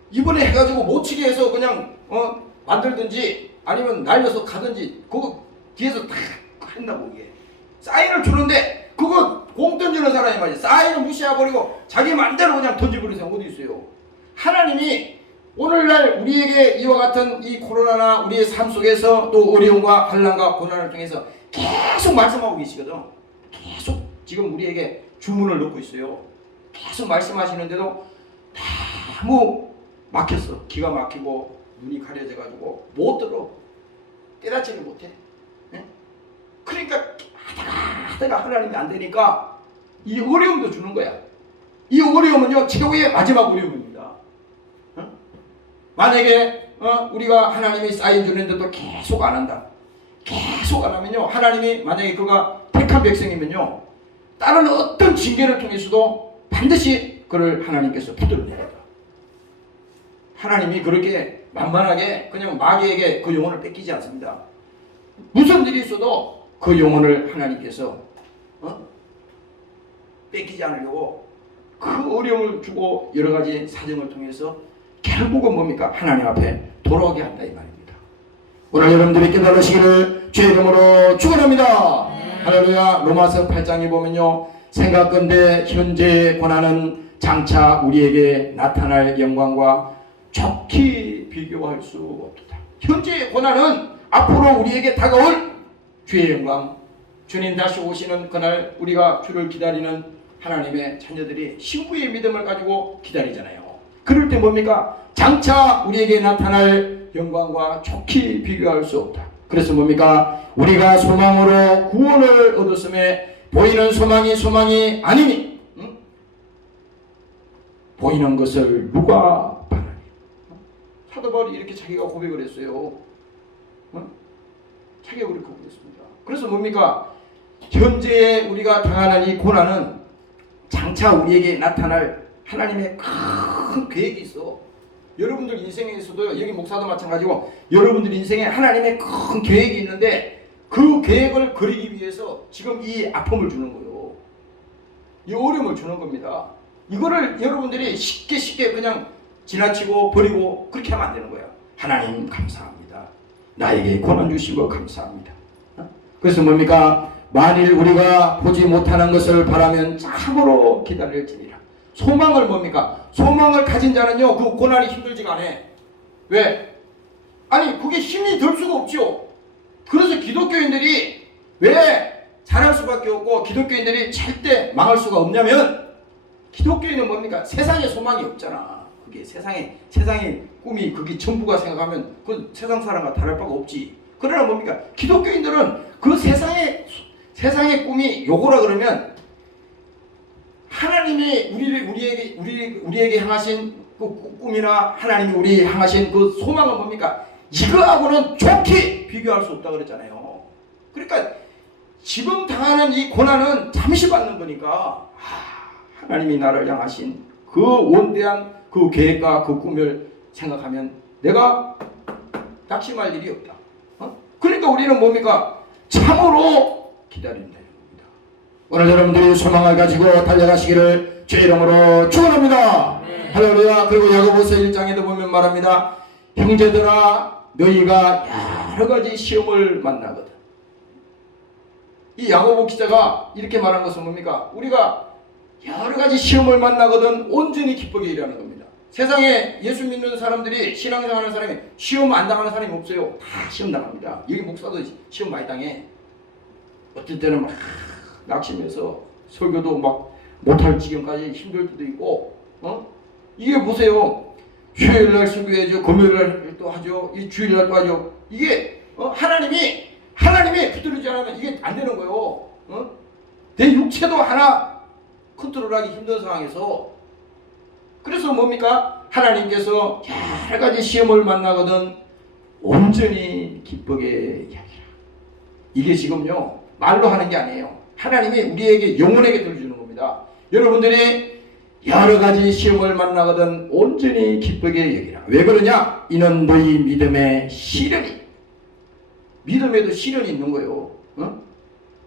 이번에 해가지고 못 치게 해서 그냥 만들든지 아니면 날려서 가든지 그거 뒤에서 탁 한다고. 이게 사인을 주는데 그거 공 던지는 사람이 말이야. 사인을 무시해버리고 자기 맘대로 그냥 던져버리는 사람 어디 있어요. 하나님이 오늘날 우리에게 이와 같은 이 코로나나 우리의 삶 속에서 또 어려움과 환난과 고난을 통해서 계속 말씀하고 계시거든. 계속 지금 우리에게 주문을 넣고 있어요. 계속 말씀하시는데도 너무 막혔어. 기가 막히고 눈이 가려져가지고 못 들어. 깨닫지를 못해. 네? 그러니까 하다가 하나님이 안 되니까 이 어려움도 주는 거야. 이 어려움은요 최후의 마지막 어려움입니다. 만약에 우리가 하나님이 사인 주는데도 계속 안 한다. 계속 안 하면요 하나님이 만약에 그가 택한 백성이면요 다른 어떤 징계를 통해서도 반드시 그를 하나님께서 붙들어냅니다. 하나님이 그렇게 만만하게 그냥 마귀에게 그 영혼을 뺏기지 않습니다. 무슨 일이 있어도 그 영혼을 하나님께서 뺏기지 않으려고 그 어려움을 주고 여러 가지 사정을 통해서 결국은 뭡니까? 하나님 앞에 돌아오게 한다 이 말입니다. 오늘 여러분들이 깨달으시기를 주의 이름으로 축원합니다. 할렐루야. 로마서 8장에 보면요 생각건대 현재의 고난은 장차 우리에게 나타날 영광과 좋게 비교할 수 없다. 현재의 고난은 앞으로 우리에게 다가올 주의 영광, 주님 다시 오시는 그날 우리가 주를 기다리는 하나님의 자녀들이 신부의 믿음을 가지고 기다리잖아요. 그럴 때 뭡니까? 장차 우리에게 나타날 영광과 좋게 비교할 수 없다. 그래서 뭡니까? 우리가 소망으로 구원을 얻었음에 보이는 소망이 아니니 보이는 것을 누가 바라니? 사도 바울이 이렇게 자기가 고백을 했어요. 자기가 그렇게 고백했습니다. 그래서 뭡니까? 현재에 우리가 당하는 이 고난은 장차 우리에게 나타날 하나님의 큰 계획이 있어. 여러분들 인생에서도 여기 목사도 마찬가지고 여러분들 인생에 하나님의 큰 계획이 있는데 그 계획을 그리기 위해서 지금 이 아픔을 주는 거예요. 이 어려움을 주는 겁니다. 이거를 여러분들이 쉽게 그냥 지나치고 버리고 그렇게 하면 안 되는 거야. 하나님 감사합니다. 나에게 고난 주시고 감사합니다. 그래서 뭡니까? 만일 우리가 보지 못하는 것을 바라면 참으로 기다릴지니라. 소망을 뭡니까? 소망을 가진 자는요 그 고난이 힘들지가 않아. 왜? 아니 그게 힘이 들 수가 없죠. 그래서 기독교인들이 왜 잘할 수밖에 없고 기독교인들이 절대 망할 수가 없냐면 기독교인은 뭡니까? 세상에 소망이 없잖아. 그게 세상의 꿈이 그게 전부가 생각하면 그건 세상 사람과 다를 바가 없지. 그러나 뭡니까? 기독교인들은 그 세상의 꿈이 요거라 그러면 하나님이 우리에게 향하신 그 꿈이나 하나님이 우리 향하신 그 소망은 뭡니까? 이거하고는 좋게 비교할 수 없다 그랬잖아요. 그러니까 지금 당하는 이 고난은 잠시 받는 거니까 하나님이 나를 향하신 그 원대한 그 계획과 그 꿈을 생각하면 내가 낙심할 일이 없다. 그러니까 우리는 뭡니까? 참으로 기다린다 겁니다. 오늘 여러분들이 소망을 가지고 달려가시기를 주의 이름으로 축원합니다. 할렐루야. 그리고 야고보서 1장에도 보면 말합니다. 형제들아 너희가 여러 가지 시험을 만나거든. 이 야고보 기자가 이렇게 말한 것은 뭡니까? 우리가 여러 가지 시험을 만나거든 온전히 기쁘게 일하는 겁니다. 세상에 예수 믿는 사람들이 신앙생활하는 사람이 시험 안 당하는 사람이 없어요. 다 시험 당합니다. 여기 목사도 시험 많이 당해. 어떨 때는 막 낙심해서 설교도 막 못할 지경까지 힘들 때도 있고, 이게 보세요. 수요일날 설교해야죠. 금요일날 또 하죠. 이 주일날 또 하죠. 이게 하나님이 붙들지 않으면 이게 안 되는 거예요. 내 육체도 하나 컨트롤하기 힘든 상황에서, 그래서 뭡니까? 하나님께서 여러 가지 시험을 만나거든 온전히 기쁘게 이야기라. 이게 지금요 말로 하는 게 아니에요. 하나님이 우리에게 영혼에게 들어주는 겁니다. 여러분들이 여러 가지 시험을 만나거든 온전히 기쁘게 여기라. 왜 그러냐? 이는 너희 믿음의 시련이, 믿음에도 시련이 있는 거예요.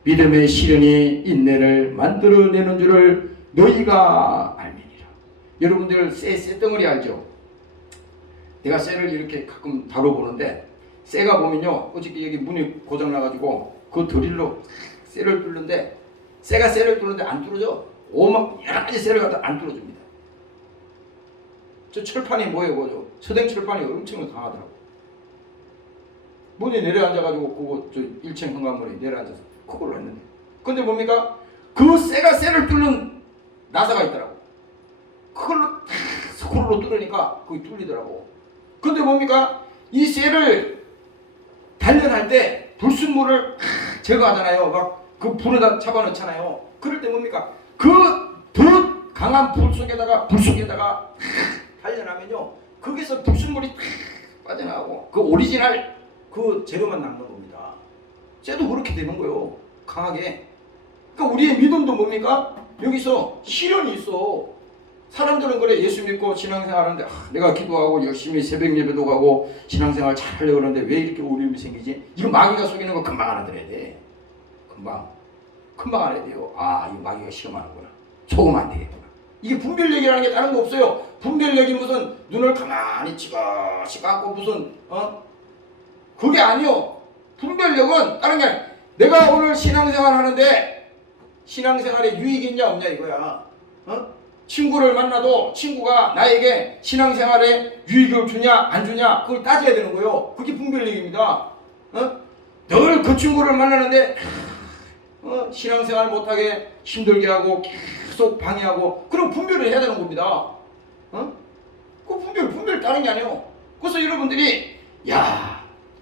믿음의 시련이 인내를 만들어내는 줄을 너희가 알미니라. 여러분들 쇠덩어리 알죠? 내가 쇠를 이렇게 가끔 다뤄보는데, 쇠가 보면요 어저께 여기 문이 고장나가지고 그 드릴로 쇠를 뚫는데, 쇠가 쇠를 뚫는데 안 뚫어져. 여러 가지 쇠를 갖다 안 뚫어줍니다. 저 철판이 뭐예요? 서댕 철판이 엄청 강하더라고. 문이 내려앉아가지고 그거 저 1층 현관문에 내려앉아서 그걸로 했는데, 근데 뭡니까? 그 쇠가 쇠를 뚫는 나사가 있더라고. 그걸로 스크롤로 뚫으니까 그게 뚫리더라고. 근데 뭡니까? 이 쇠를 단련할 때 불순물을 제거하잖아요. 막 그 불에다 잡아넣잖아요. 그럴 때 뭡니까? 그 더 강한 불 속에다가 단련하면요 거기서 불순물이 빠져나가고 그 오리지널 그 재료만 남는 겁니다. 쇠도 그렇게 되는 거예요. 강하게. 그러니까 우리의 믿음도 뭡니까? 여기서 시련이 있어. 사람들은 그래, 예수 믿고 신앙생활 하는데 내가 기도하고 열심히 새벽 예배도 가고 신앙생활 잘 하려고 그러는데 왜 이렇게 어려움이 생기지? 이거 마귀가 속이는 거 금방 알아들어야 돼. 금방 알아야 돼요. 이거 마귀가 시험하는구나. 속으면 안 되겠구나. 이게 분별력이라는 게 다른 거 없어요. 분별력이 무슨 눈을 가만히 치가치 감고 무슨 그게 아니요. 분별력은 다른 게 아니야. 내가 오늘 신앙생활 하는데 신앙생활에 유익이 있냐 없냐 이거야. 친구를 만나도 친구가 나에게 신앙생활에 유익을 주냐 안 주냐 그걸 따져야 되는 거예요. 그게 분별력입니다. 늘 그 친구를 만나는데 신앙생활 못하게 힘들게 하고 계속 방해하고, 그럼 분별을 해야 되는 겁니다. 그 분별 다른 게 아니에요. 그래서 여러분들이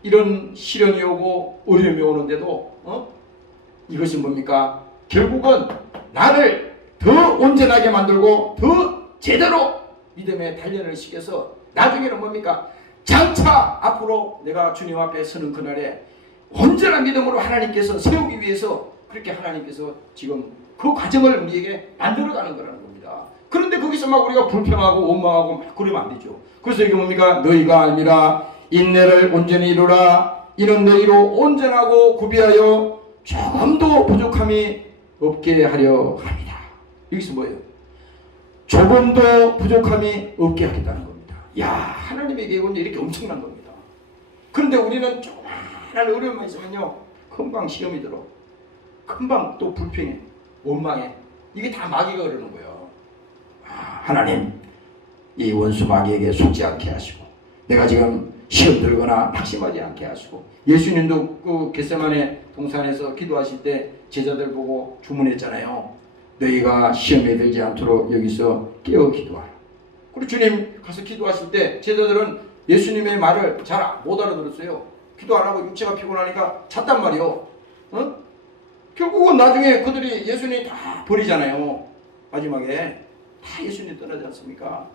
이런 시련이 오고 어려움이 오는데도 이것이 뭡니까? 결국은 나를 더 온전하게 만들고 더 제대로 믿음의 단련을 시켜서 나중에는 뭡니까? 장차 앞으로 내가 주님 앞에 서는 그날에 온전한 믿음으로 하나님께서 세우기 위해서 그렇게 하나님께서 지금 그 과정을 우리에게 만들어가는 거라는 겁니다. 그런데 거기서 막 우리가 불평하고 원망하고 막 그러면 안 되죠. 그래서 이게 뭡니까? 너희가 알미라 인내를 온전히 이루라. 이는 너희로 온전하고 구비하여 조금도 부족함이 없게 하려 합니다. 여기서 뭐예요? 조금도 부족함이 없게 하겠다는 겁니다. 하나님의 계획은 이렇게 엄청난 겁니다. 그런데 우리는 조그마한 어려움만 있으면요 금방 시험이 들어. 금방 또 불평해. 원망해. 이게 다 마귀가 그러는 거예요. 하나님 이 원수 마귀에게 속지 않게 하시고, 내가 지금 시험 들거나 낙심하지 않게 하시고, 예수님도 그 겟세마네 동산에서 기도하실 때 제자들 보고 주문했잖아요. 너희가 시험에 들지 않도록 여기서 깨어 기도하라. 그리고 주님 가서 기도하실 때 제자들은 예수님의 말을 잘 못 알아들었어요. 기도 안 하고 육체가 피곤하니까 잤단 말이요. 결국은 나중에 그들이 예수님 다 버리잖아요. 마지막에 다 예수님 떠나지 않습니까?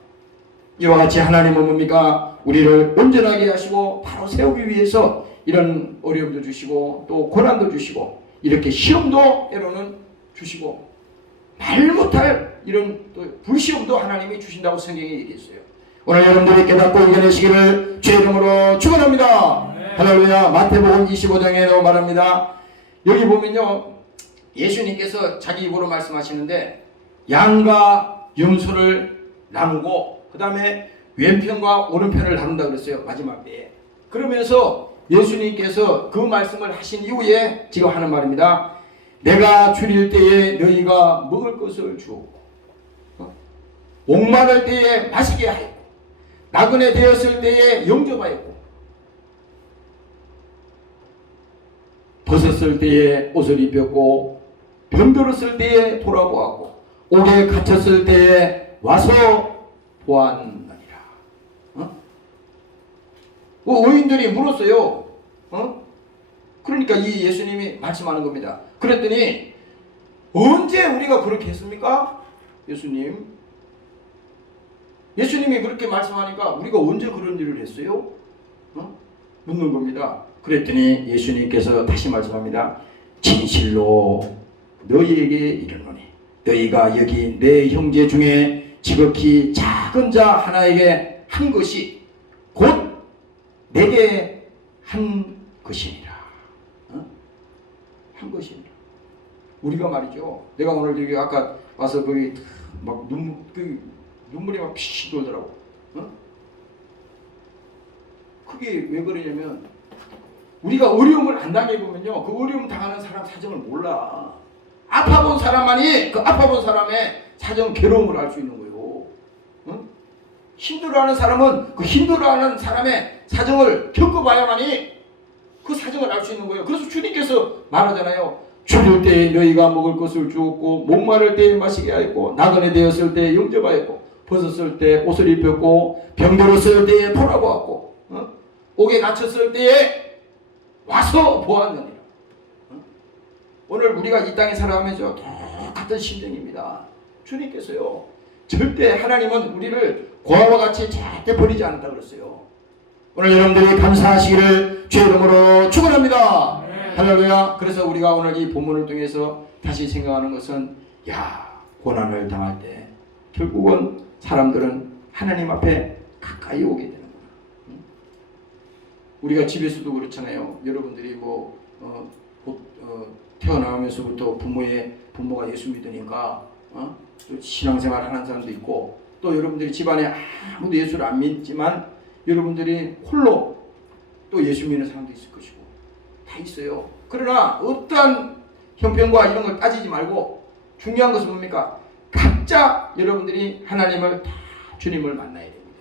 이와 같이 하나님은 뭡니까? 우리를 온전하게 하시고 바로 세우기 위해서 이런 어려움도 주시고 또 고난도 주시고 이렇게 시험도 때로는 주시고 말 못할 이런 또 불시험도 하나님이 주신다고 성경에 얘기했어요. 오늘 여러분들이 깨닫고 이겨내시기를 주의 이름으로 축원합니다. 할렐루야. 마태복음 25장에도 말합니다. 여기 보면요, 예수님께서 자기 입으로 말씀하시는데 양과 염소를 나누고 그 다음에 왼편과 오른편을 나눈다 그랬어요. 마지막 때에. 그러면서 예수님께서 그 말씀을 하신 이후에 지금 하는 말입니다. 내가 줄일 때에 너희가 먹을 것을 주었고 목마를 때에 마시게 하였고 나그네 되었을 때에 영접하였고 벗었을 때에 옷을 입혔고 병들었을 때에 돌아보았고 옥에 갇혔을 때에 와서 보았느니라. 의인들이 물었어요. 그러니까 이 예수님이 말씀하는 겁니다. 그랬더니 언제 우리가 그렇게 했습니까? 예수님이 그렇게 말씀하니까 우리가 언제 그런 일을 했어요? 묻는 겁니다. 그랬더니 예수님께서 다시 말씀합니다. 진실로 너희에게 이르노니 너희가 여기 내 형제 중에 지극히 작은 자 하나에게 한 것이 곧 내게 한 것이니라. 한 것이니라. 우리가 말이죠. 내가 오늘 여기 아까 와서 거기 막 눈물이 막 피시 돌더라고. 그게 왜 그러냐면 우리가 어려움을 안 당해보면요, 그 어려움 당하는 사람 사정을 몰라. 아파본 사람만이 그 아파본 사람의 사정 괴로움을 알 수 있는 거예요. 힘들어하는 사람은 그 힘들어하는 사람의 사정을 겪어봐야만이 그 사정을 알 수 있는 거예요. 그래서 주님께서 말하잖아요. 줄일 때에 너희가 먹을 것을 주었고 목마를 때에 마시게 하였고 나그네 되었을 때에 영접하였고 벗었을 때 옷을 입혔고 병들었을 때에 돌아보았고 옥에 갇혔을 때에 와서 보았느니라. 오늘 우리가 이 땅에 살아가면서 똑같은 심정입니다. 주님께서요, 절대 하나님은 우리를 고아와 같이 절대 버리지 않았다 그랬어요. 오늘 여러분들이 감사하시기를 주의 이름으로 축원합니다. 할렐루야. 그래서 우리가 오늘 이 본문을 통해서 다시 생각하는 것은 고난을 당할 때 결국은 사람들은 하나님 앞에 가까이 오게 되는 거야. 우리가 집에서도 그렇잖아요. 여러분들이 태어나면서부터 부모가 예수 믿으니까 또 신앙생활 하는 사람도 있고 또 여러분들이 집안에 아무도 예수를 안 믿지만 여러분들이 홀로 또 예수 믿는 사람도 있을 것이고 다 있어요. 그러나 어떠한 형편과 이런 걸 따지지 말고 중요한 것은 뭡니까? 각자 여러분들이 하나님을 다 주님을 만나야 됩니다.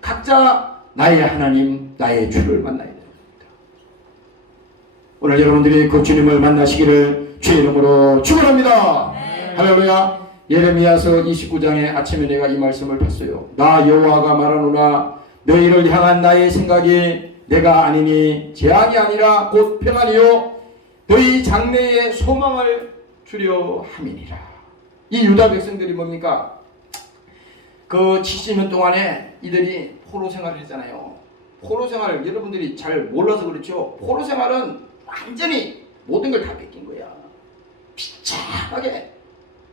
각자 나의 하나님, 나의 주를 만나야 됩니다. 오늘 여러분들이 그 주님을 만나시기를 주의 이름으로 축원합니다. 할렐루야. 예레미야서 29장에 아침에 내가 이 말씀을 봤어요. 나 여호와가 말하노라 너희를 향한 나의 생각이 내가 아니니 재앙이 아니라 곧 평안이요 너희 장래에 소망을 주려 함이니라. 이 유다 백성들이 뭡니까? 그 70년 동안에 이들이 포로 생활을 했잖아요. 포로 생활을 여러분들이 잘 몰라서 그렇죠. 포로 생활은 완전히 모든 걸 다 뺏긴 거야. 비참하게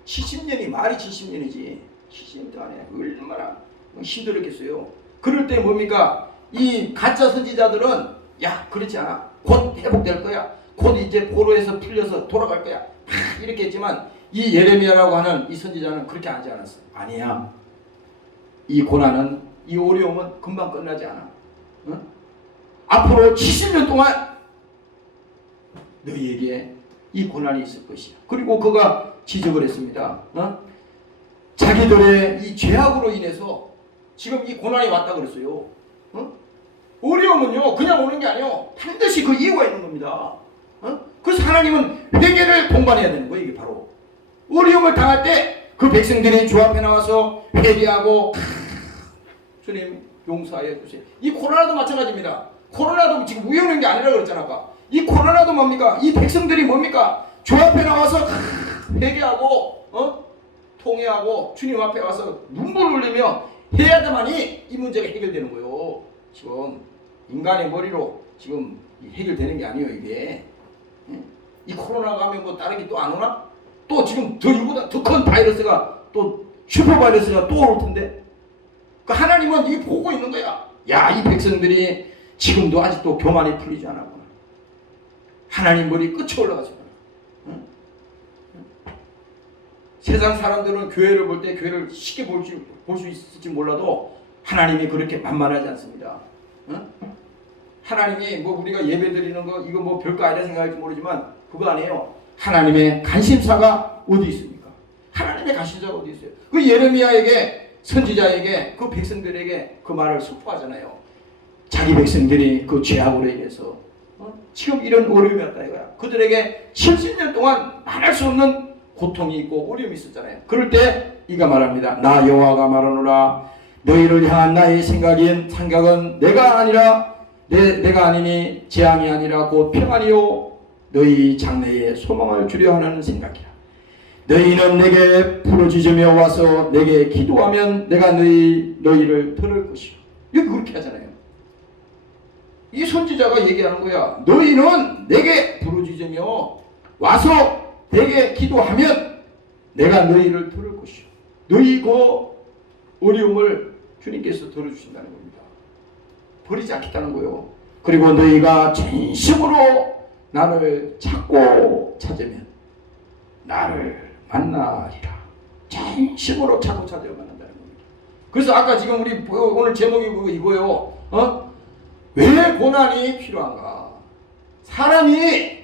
70년이 말이 70년이지 70년 동안에 얼마나 힘들었겠어요. 그럴 때 뭡니까? 이 가짜 선지자들은 그렇지 않아. 곧 회복될 거야. 곧 이제 포로에서 풀려서 돌아갈 거야. 이렇게 했지만 이 예레미야라고 하는 이 선지자는 그렇게 하지 않았어. 아니야. 이 고난은 이 어려움은 금방 끝나지 않아. 앞으로 70년 동안 너희에게 이 고난이 있을 것이야. 그리고 그가 지적을 했습니다. 자기들의 이 죄악으로 인해서 지금 이 고난이 왔다 그랬어요. 어려움은요 그냥 오는 게 아니에요. 반드시 그 이유가 있는 겁니다. 그래서 하나님은 회개를 동반해야 되는 거예요. 이게 바로 어려움을 당할 때 그 백성들이 주 앞에 나와서 회개하고 주님 용서하여 주세요. 이 코로나도 마찬가지입니다. 코로나도 지금 우연히 오는 게 아니라 그랬잖아. 아까. 이 코로나도 뭡니까? 이 백성들이 뭡니까? 주 앞에 나와서 회개하고 통회하고 주님 앞에 와서 눈물 흘리며 해야다만이 이 문제가 해결되는 거예요. 지금 인간의 머리로 지금 해결되는 게 아니에요. 이게 이 코로나가 하면 뭐 다른 게 또 안 오나? 또 지금 더 이보다 더 큰 바이러스가 또 슈퍼 바이러스가 또 올 텐데. 그 하나님은 이 보고 있는 거야. 야, 이 백성들이 지금도 아직도 교만이 풀리지 않았구나. 하나님 머리 끝에 올라가지구나. 응? 세상 사람들은 교회를 볼 때 교회를 쉽게 볼 수 있을지 몰라도 하나님이 그렇게 만만하지 않습니다. 응? 하나님이 뭐 우리가 예배 드리는 거 이거 뭐 별거 아니라 생각할지 모르지만 그거 아니에요. 하나님의 관심사가 어디 있습니까? 하나님의 관심사가 어디 있어요? 그 예레미야에게, 선지자에게, 그 백성들에게 그 말을 선포하잖아요. 자기 백성들이 그 죄악으로 인해서 지금 이런 어려움이 왔다 이거야. 그들에게 70년 동안 말할 수 없는 고통이 있고 어려움이 있었잖아요. 그럴 때 이가 말합니다. 나 여호와가 말하노라. 너희를 향한 나의 생각은 내가 아니라 내가 아니니 재앙이 아니라 곧 평안이요 너희 장래에 소망을 주려 하는 생각이라. 너희는 내게 부르짖으며 와서 내게 기도하면 내가 너희를 들을 것이요. 여기 그렇게 하잖아요. 이 선지자가 얘기하는 거야. 너희는 내게 부르짖으며 와서 내게 기도하면 내가 너희를 들을 것이요. 너희 그 어려움을 주님께서 들어주신다는 겁니다. 버리지 않겠다는 거예요. 그리고 너희가 진심으로 나를 찾고 찾으면 나를 만나리라. 진심으로 찾고 찾으면 만난다는 겁니다. 그래서 아까 지금 우리 오늘 제목이 이거예요. 왜 고난이 필요한가? 사람이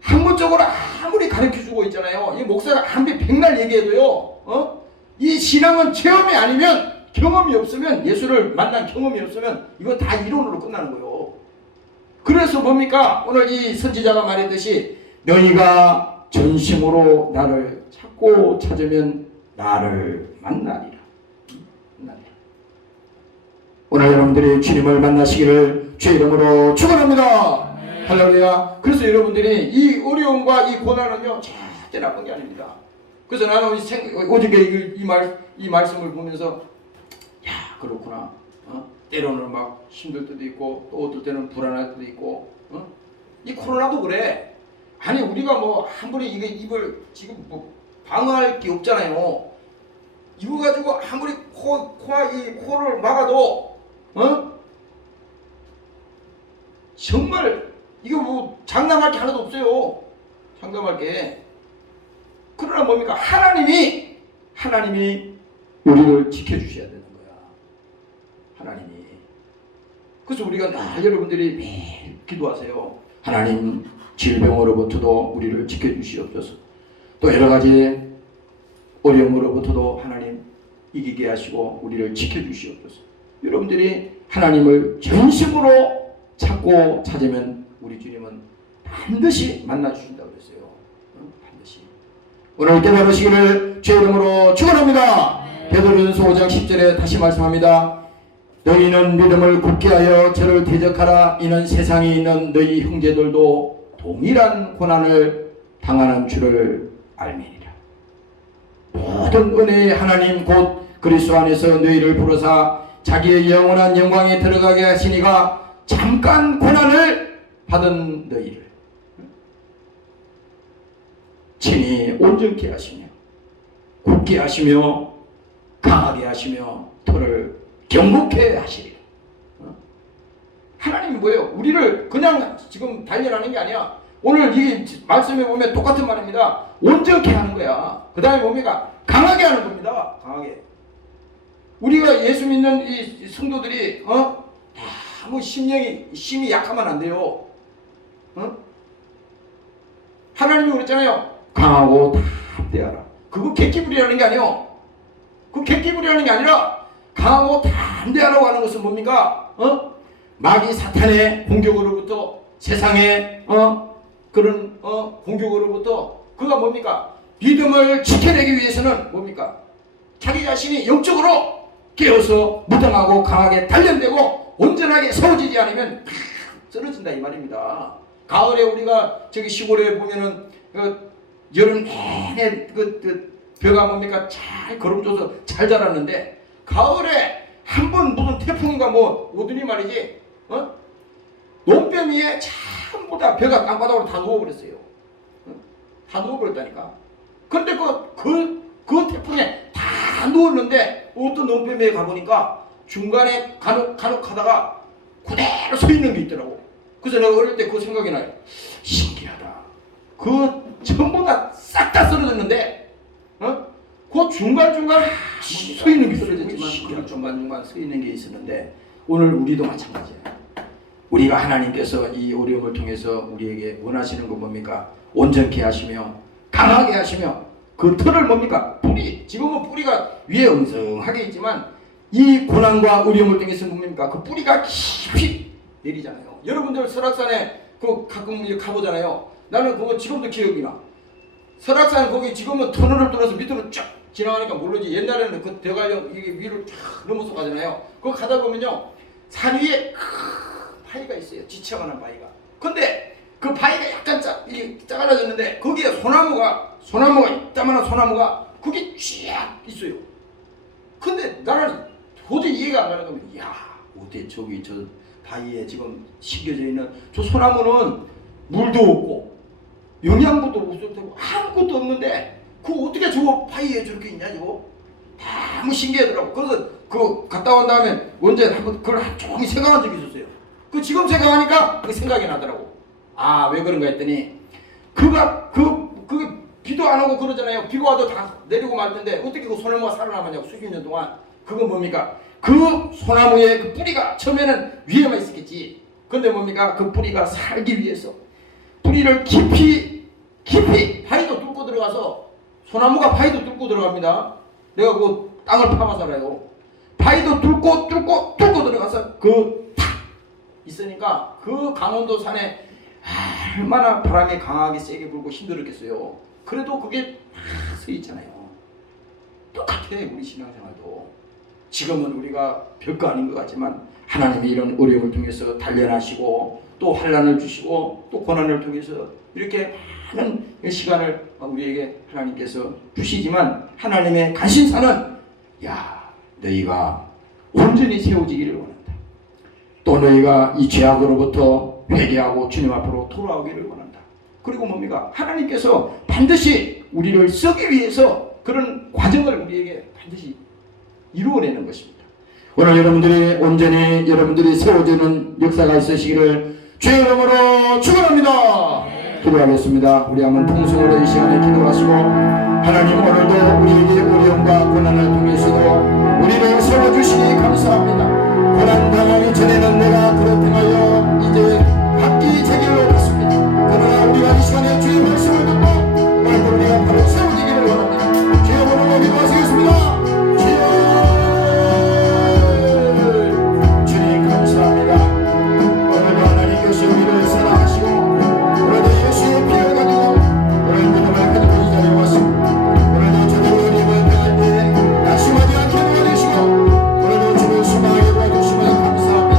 학문적으로 아무리 가르쳐주고 있잖아요. 이 목사가 아무리 백날 얘기해도요. 이 신앙은 체험이 아니면, 경험이 없으면, 예수를 만난 경험이 없으면 이거 다 이론으로 끝나는 거예요. 그래서 뭡니까? 오늘 이 선지자가 말했듯이 너희가 전심으로 나를 찾고 찾으면 나를 만나리라. 오늘 여러분들이 주님을 만나시기를 주의 이름으로 축원합니다. 할렐루야. 그래서 여러분들이 이 어려움과 이 고난은요 절대 나쁜 게 아닙니다. 그래서 나는 어저께 이 말씀을 보면서 야 그렇구나. 때로는 막 힘들 때도 있고 또 어떨 때는 불안할 때도 있고 이 코로나도 그래. 아니 우리가 뭐 아무리 입을 지금 뭐 방어할 게 없잖아요. 이거 가지고 아무리 코를 막아도 정말 이거 뭐 장담할 게 하나도 없어요. 장담할 게. 그러나 뭡니까? 하나님이 우리를 지켜주셔야 되는 거야. 하나님이. 그래서 우리가 여러분들이 매일 기도하세요. 하나님 질병으로부터도 우리를 지켜주시옵소서. 또 여러 가지 어려움으로부터도 하나님 이기게 하시고 우리를 지켜주시옵소서. 여러분들이 하나님을 전심으로 찾고 찾으면 우리 주님은 반드시 만나주신다고 그랬어요. 반드시. 오늘 깨달으시기를 주의 이름으로 축원합니다. 베드로전서 5장 10절에 다시 말씀합니다. 너희는 믿음을 굳게 하여 저를 대적하라. 이는 세상에 있는 너희 형제들도 동일한 고난을 당하는 줄을 알미니라. 모든 은혜의 하나님 곧 그리스도 안에서 너희를 부르사 자기의 영원한 영광에 들어가게 하시니가 잠깐 고난을 받은 너희를 친히 온전케 하시며 굳게 하시며 강하게 하시며 토를 경고케 하시리라. 하나님이 뭐예요? 우리를 그냥 지금 단련하는 게 아니야. 오늘 이 말씀에 보면 똑같은 말입니다. 온전케 하는 거야. 그 다음에 뭡니까? 강하게 하는 겁니다. 강하게. 우리가 예수 믿는 이 성도들이 뭐 심이 약하면 안 돼요. 하나님이 그랬잖아요. 강하고 담대하라. 그거 객기부리라는 게 아니에요. 그 객기부리라는 게 아니라 강하고 담대하라고 하는 것은 뭡니까? 마귀 사탄의 공격으로부터 세상의 그런 공격으로부터 그가 뭡니까? 믿음을 지켜내기 위해서는 뭡니까? 자기 자신이 영적으로 깨어서 무당하고 강하게 단련되고 온전하게 세워지지 않으면 쓰러진다 이 말입니다. 가을에 우리가 저기 시골에 보면은 여름 내내 벼가 뭡니까? 잘 거름져서 잘 자랐는데 가을에 한 번 무슨 태풍인가 뭐 오더니 말이지 논뱀 위에 전부 다 벼가 땅바닥으로 다 누워버렸어요. 다 누워버렸다니까. 근데 그 태풍에 다 누웠는데 어떤 논뱀에 가보니까 중간에 간혹 하다가 그대로 서 있는 게 있더라고. 그래서 내가 어릴 때 그 생각이 나요. 신기하다. 그 전부 다 싹 다 쓰러졌는데, 그 중간중간 서 있는 게 쓰러졌지만, 그 중간중간 서 있는 게 있었는데, 오늘 우리도 마찬가지예요. 우리가 하나님께서 이 어려움을 통해서 우리에게 원하시는 건 뭡니까? 온전케 하시며, 강하게 하시며, 그 털을 뭡니까? 뿌리. 지금은 뿌리가 위에 엉성하게 있지만, 이 고난과 어려움을 통해서 뭡니까? 그 뿌리가 깊이 내리잖아요. 여러분들 설악산에 그 가끔 가보잖아요. 나는 그거 지금도 기억이 나. 설악산 거기 지금은 터널을 뚫어서 밑으로 쫙 지나가니까 모르지. 옛날에는 그 대관령 이게 위로 쫙 넘어서 가잖아요. 그거 가다 보면요, 산 위에 큰 바위가 있어요. 지쳐가는 바위가. 근데 그 바위가 약간 작아졌는데 거기에 소나무가 이따만한 소나무가 거기 쫙 있어요. 근데 나는 도저히 이해가 안 가는 겁니다. 야, 어떻게 저기 저 바위에 지금 심겨져 있는 저 소나무는 물도 없고 영양분도 없을 테고 아무것도 없는데 그 어떻게 저 바위에 저렇게 있냐 저거? 너무 신기하더라고. 그래서 그 갔다 온 다음에 언제 한번 그걸 조금 생각한 적이 있었어요. 그 지금 생각하니까 그 생각이 나더라고. 아, 왜 그런가 했더니 그가 그게 비도 안 오고 그러잖아요. 비가 와도 다 내리고 말 텐데 어떻게 그 소나무가 살아남았냐고 수십 년 동안. 그건 뭡니까? 그 소나무의 그 뿌리가 처음에는 위에만 있었겠지. 근데 뭡니까? 그 뿌리가 살기 위해서 뿌리를 깊이 바위도 뚫고 들어가서, 소나무가 바위도 뚫고 들어갑니다. 내가 그 땅을 파고 살아요. 바위도 뚫고 들어가서 그 탁 있으니까 그 강원도 산에 얼마나 바람이 강하게 세게 불고 힘들었겠어요. 그래도 그게 서 있잖아요. 똑같아 우리 신앙생활도. 지금은 우리가 별거 아닌 것 같지만 하나님이 이런 어려움을 통해서 단련하시고 또 환난을 주시고 또 고난을 통해서 이렇게 많은 시간을 우리에게 하나님께서 주시지만, 하나님의 간신사는 너희가 온전히 세워지기를 원한다. 또 너희가 이 죄악으로부터 회개하고 주님 앞으로 돌아오기를 원한다. 그리고 뭡니까? 하나님께서 반드시 우리를 쓰기 위해서 그런 과정을 우리에게 반드시 이루어내는 것입니다. 오늘 여러분들이 온전히 여러분들이 세워지는 역사가 있으시기를 주의 이름으로 축원합니다. 기도하겠습니다. 우리 한번 통성으로 이 시간에 기도하시고, 하나님 오늘도 우리에게 어려움과 고난을 통해서도 우리를 세워주시니 감사합니다. 고난 당하기 전에는 내가 그렇다하여 이제 각기 제 길로 갔습니다. 그러나 우리가 이 시간에 주의 말씀을 듣고 오늘도 우리가 바로 세워지기를 원합니다. 주의 이름으로 기도하시겠습니다. 주님 감사합니다. 오늘도 하나님께서 우리를 사랑하시고 오늘도 예수의 피를 가지고 오늘 믿음을 가지고 이 자리에 왔습니다. 오늘도 저들 어려움을 당할 때 낙심하지 않게 도와주시고 오늘도 주를 소망하게 도와주시면 감사합니다.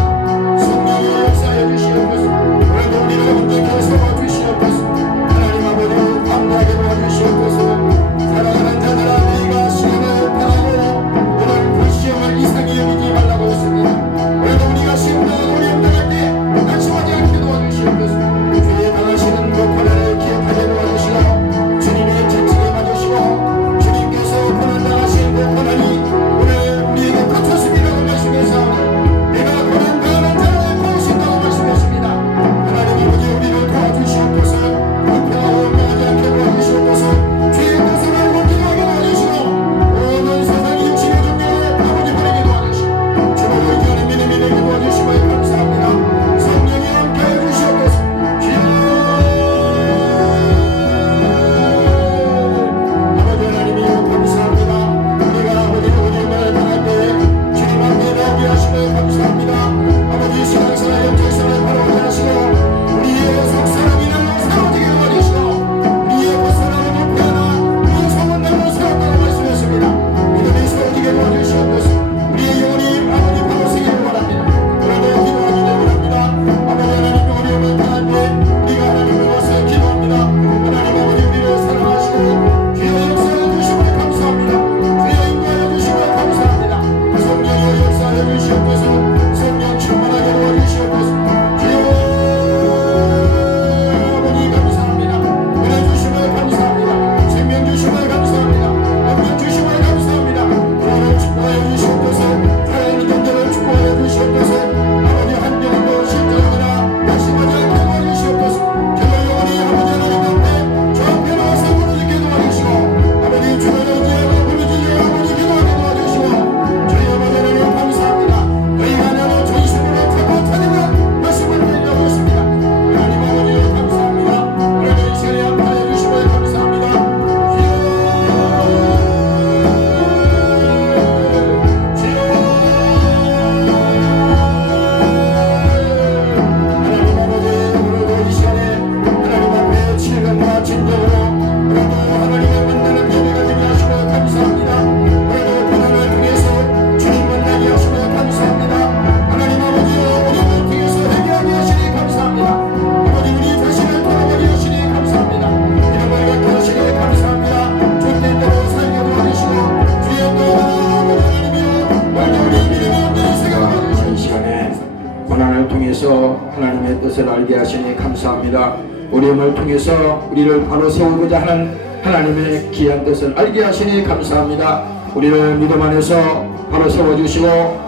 통해서 하나님의 뜻을 알게 하시니 감사합니다. 어려움을 통해서 우리를 바로 세우고자 하는 하나님의 귀한 뜻을 알게 하시니 감사합니다. 우리를 믿음 안에서 바로 세워주시고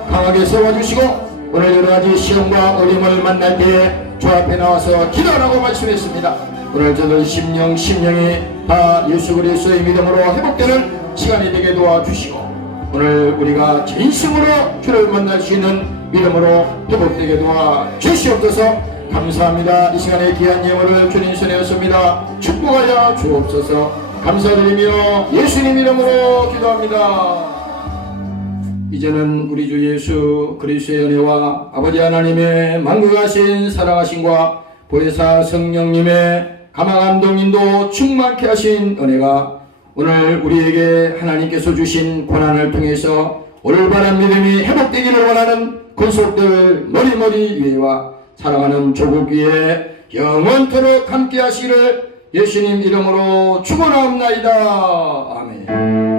강하게 세워주시고 오늘 여러가지 시험과 어려움을 만날 때에 주 앞에 나와서 기도하라고 말씀했습니다. 오늘 저들 심령이 다 예수 그리스도의 믿음으로 회복되는 시간이 되게 도와주시고 오늘 우리가 진심으로 주를 만날 수 있는 믿음으로 회복되게 도와주시옵소서. 감사합니다. 이 시간에 귀한 예물을 주님 손에 얹습니다. 축복하여 주옵소서. 감사드리며 예수님 이름으로 기도합니다. 이제는 우리 주 예수 그리스도의 은혜와 아버지 하나님의 만국하신 사랑하심과 보혜사 성령님의 감화감동 인도 충만케 하신 은혜가 오늘 우리에게 하나님께서 주신 고난을 통해서 올바른 믿음이 회복되기를 원하는 권속들 머리머리 위에와 사랑하는 조국 위에 영원토록 함께 하시기를 예수님 이름으로 축원하옵나이다. 아멘.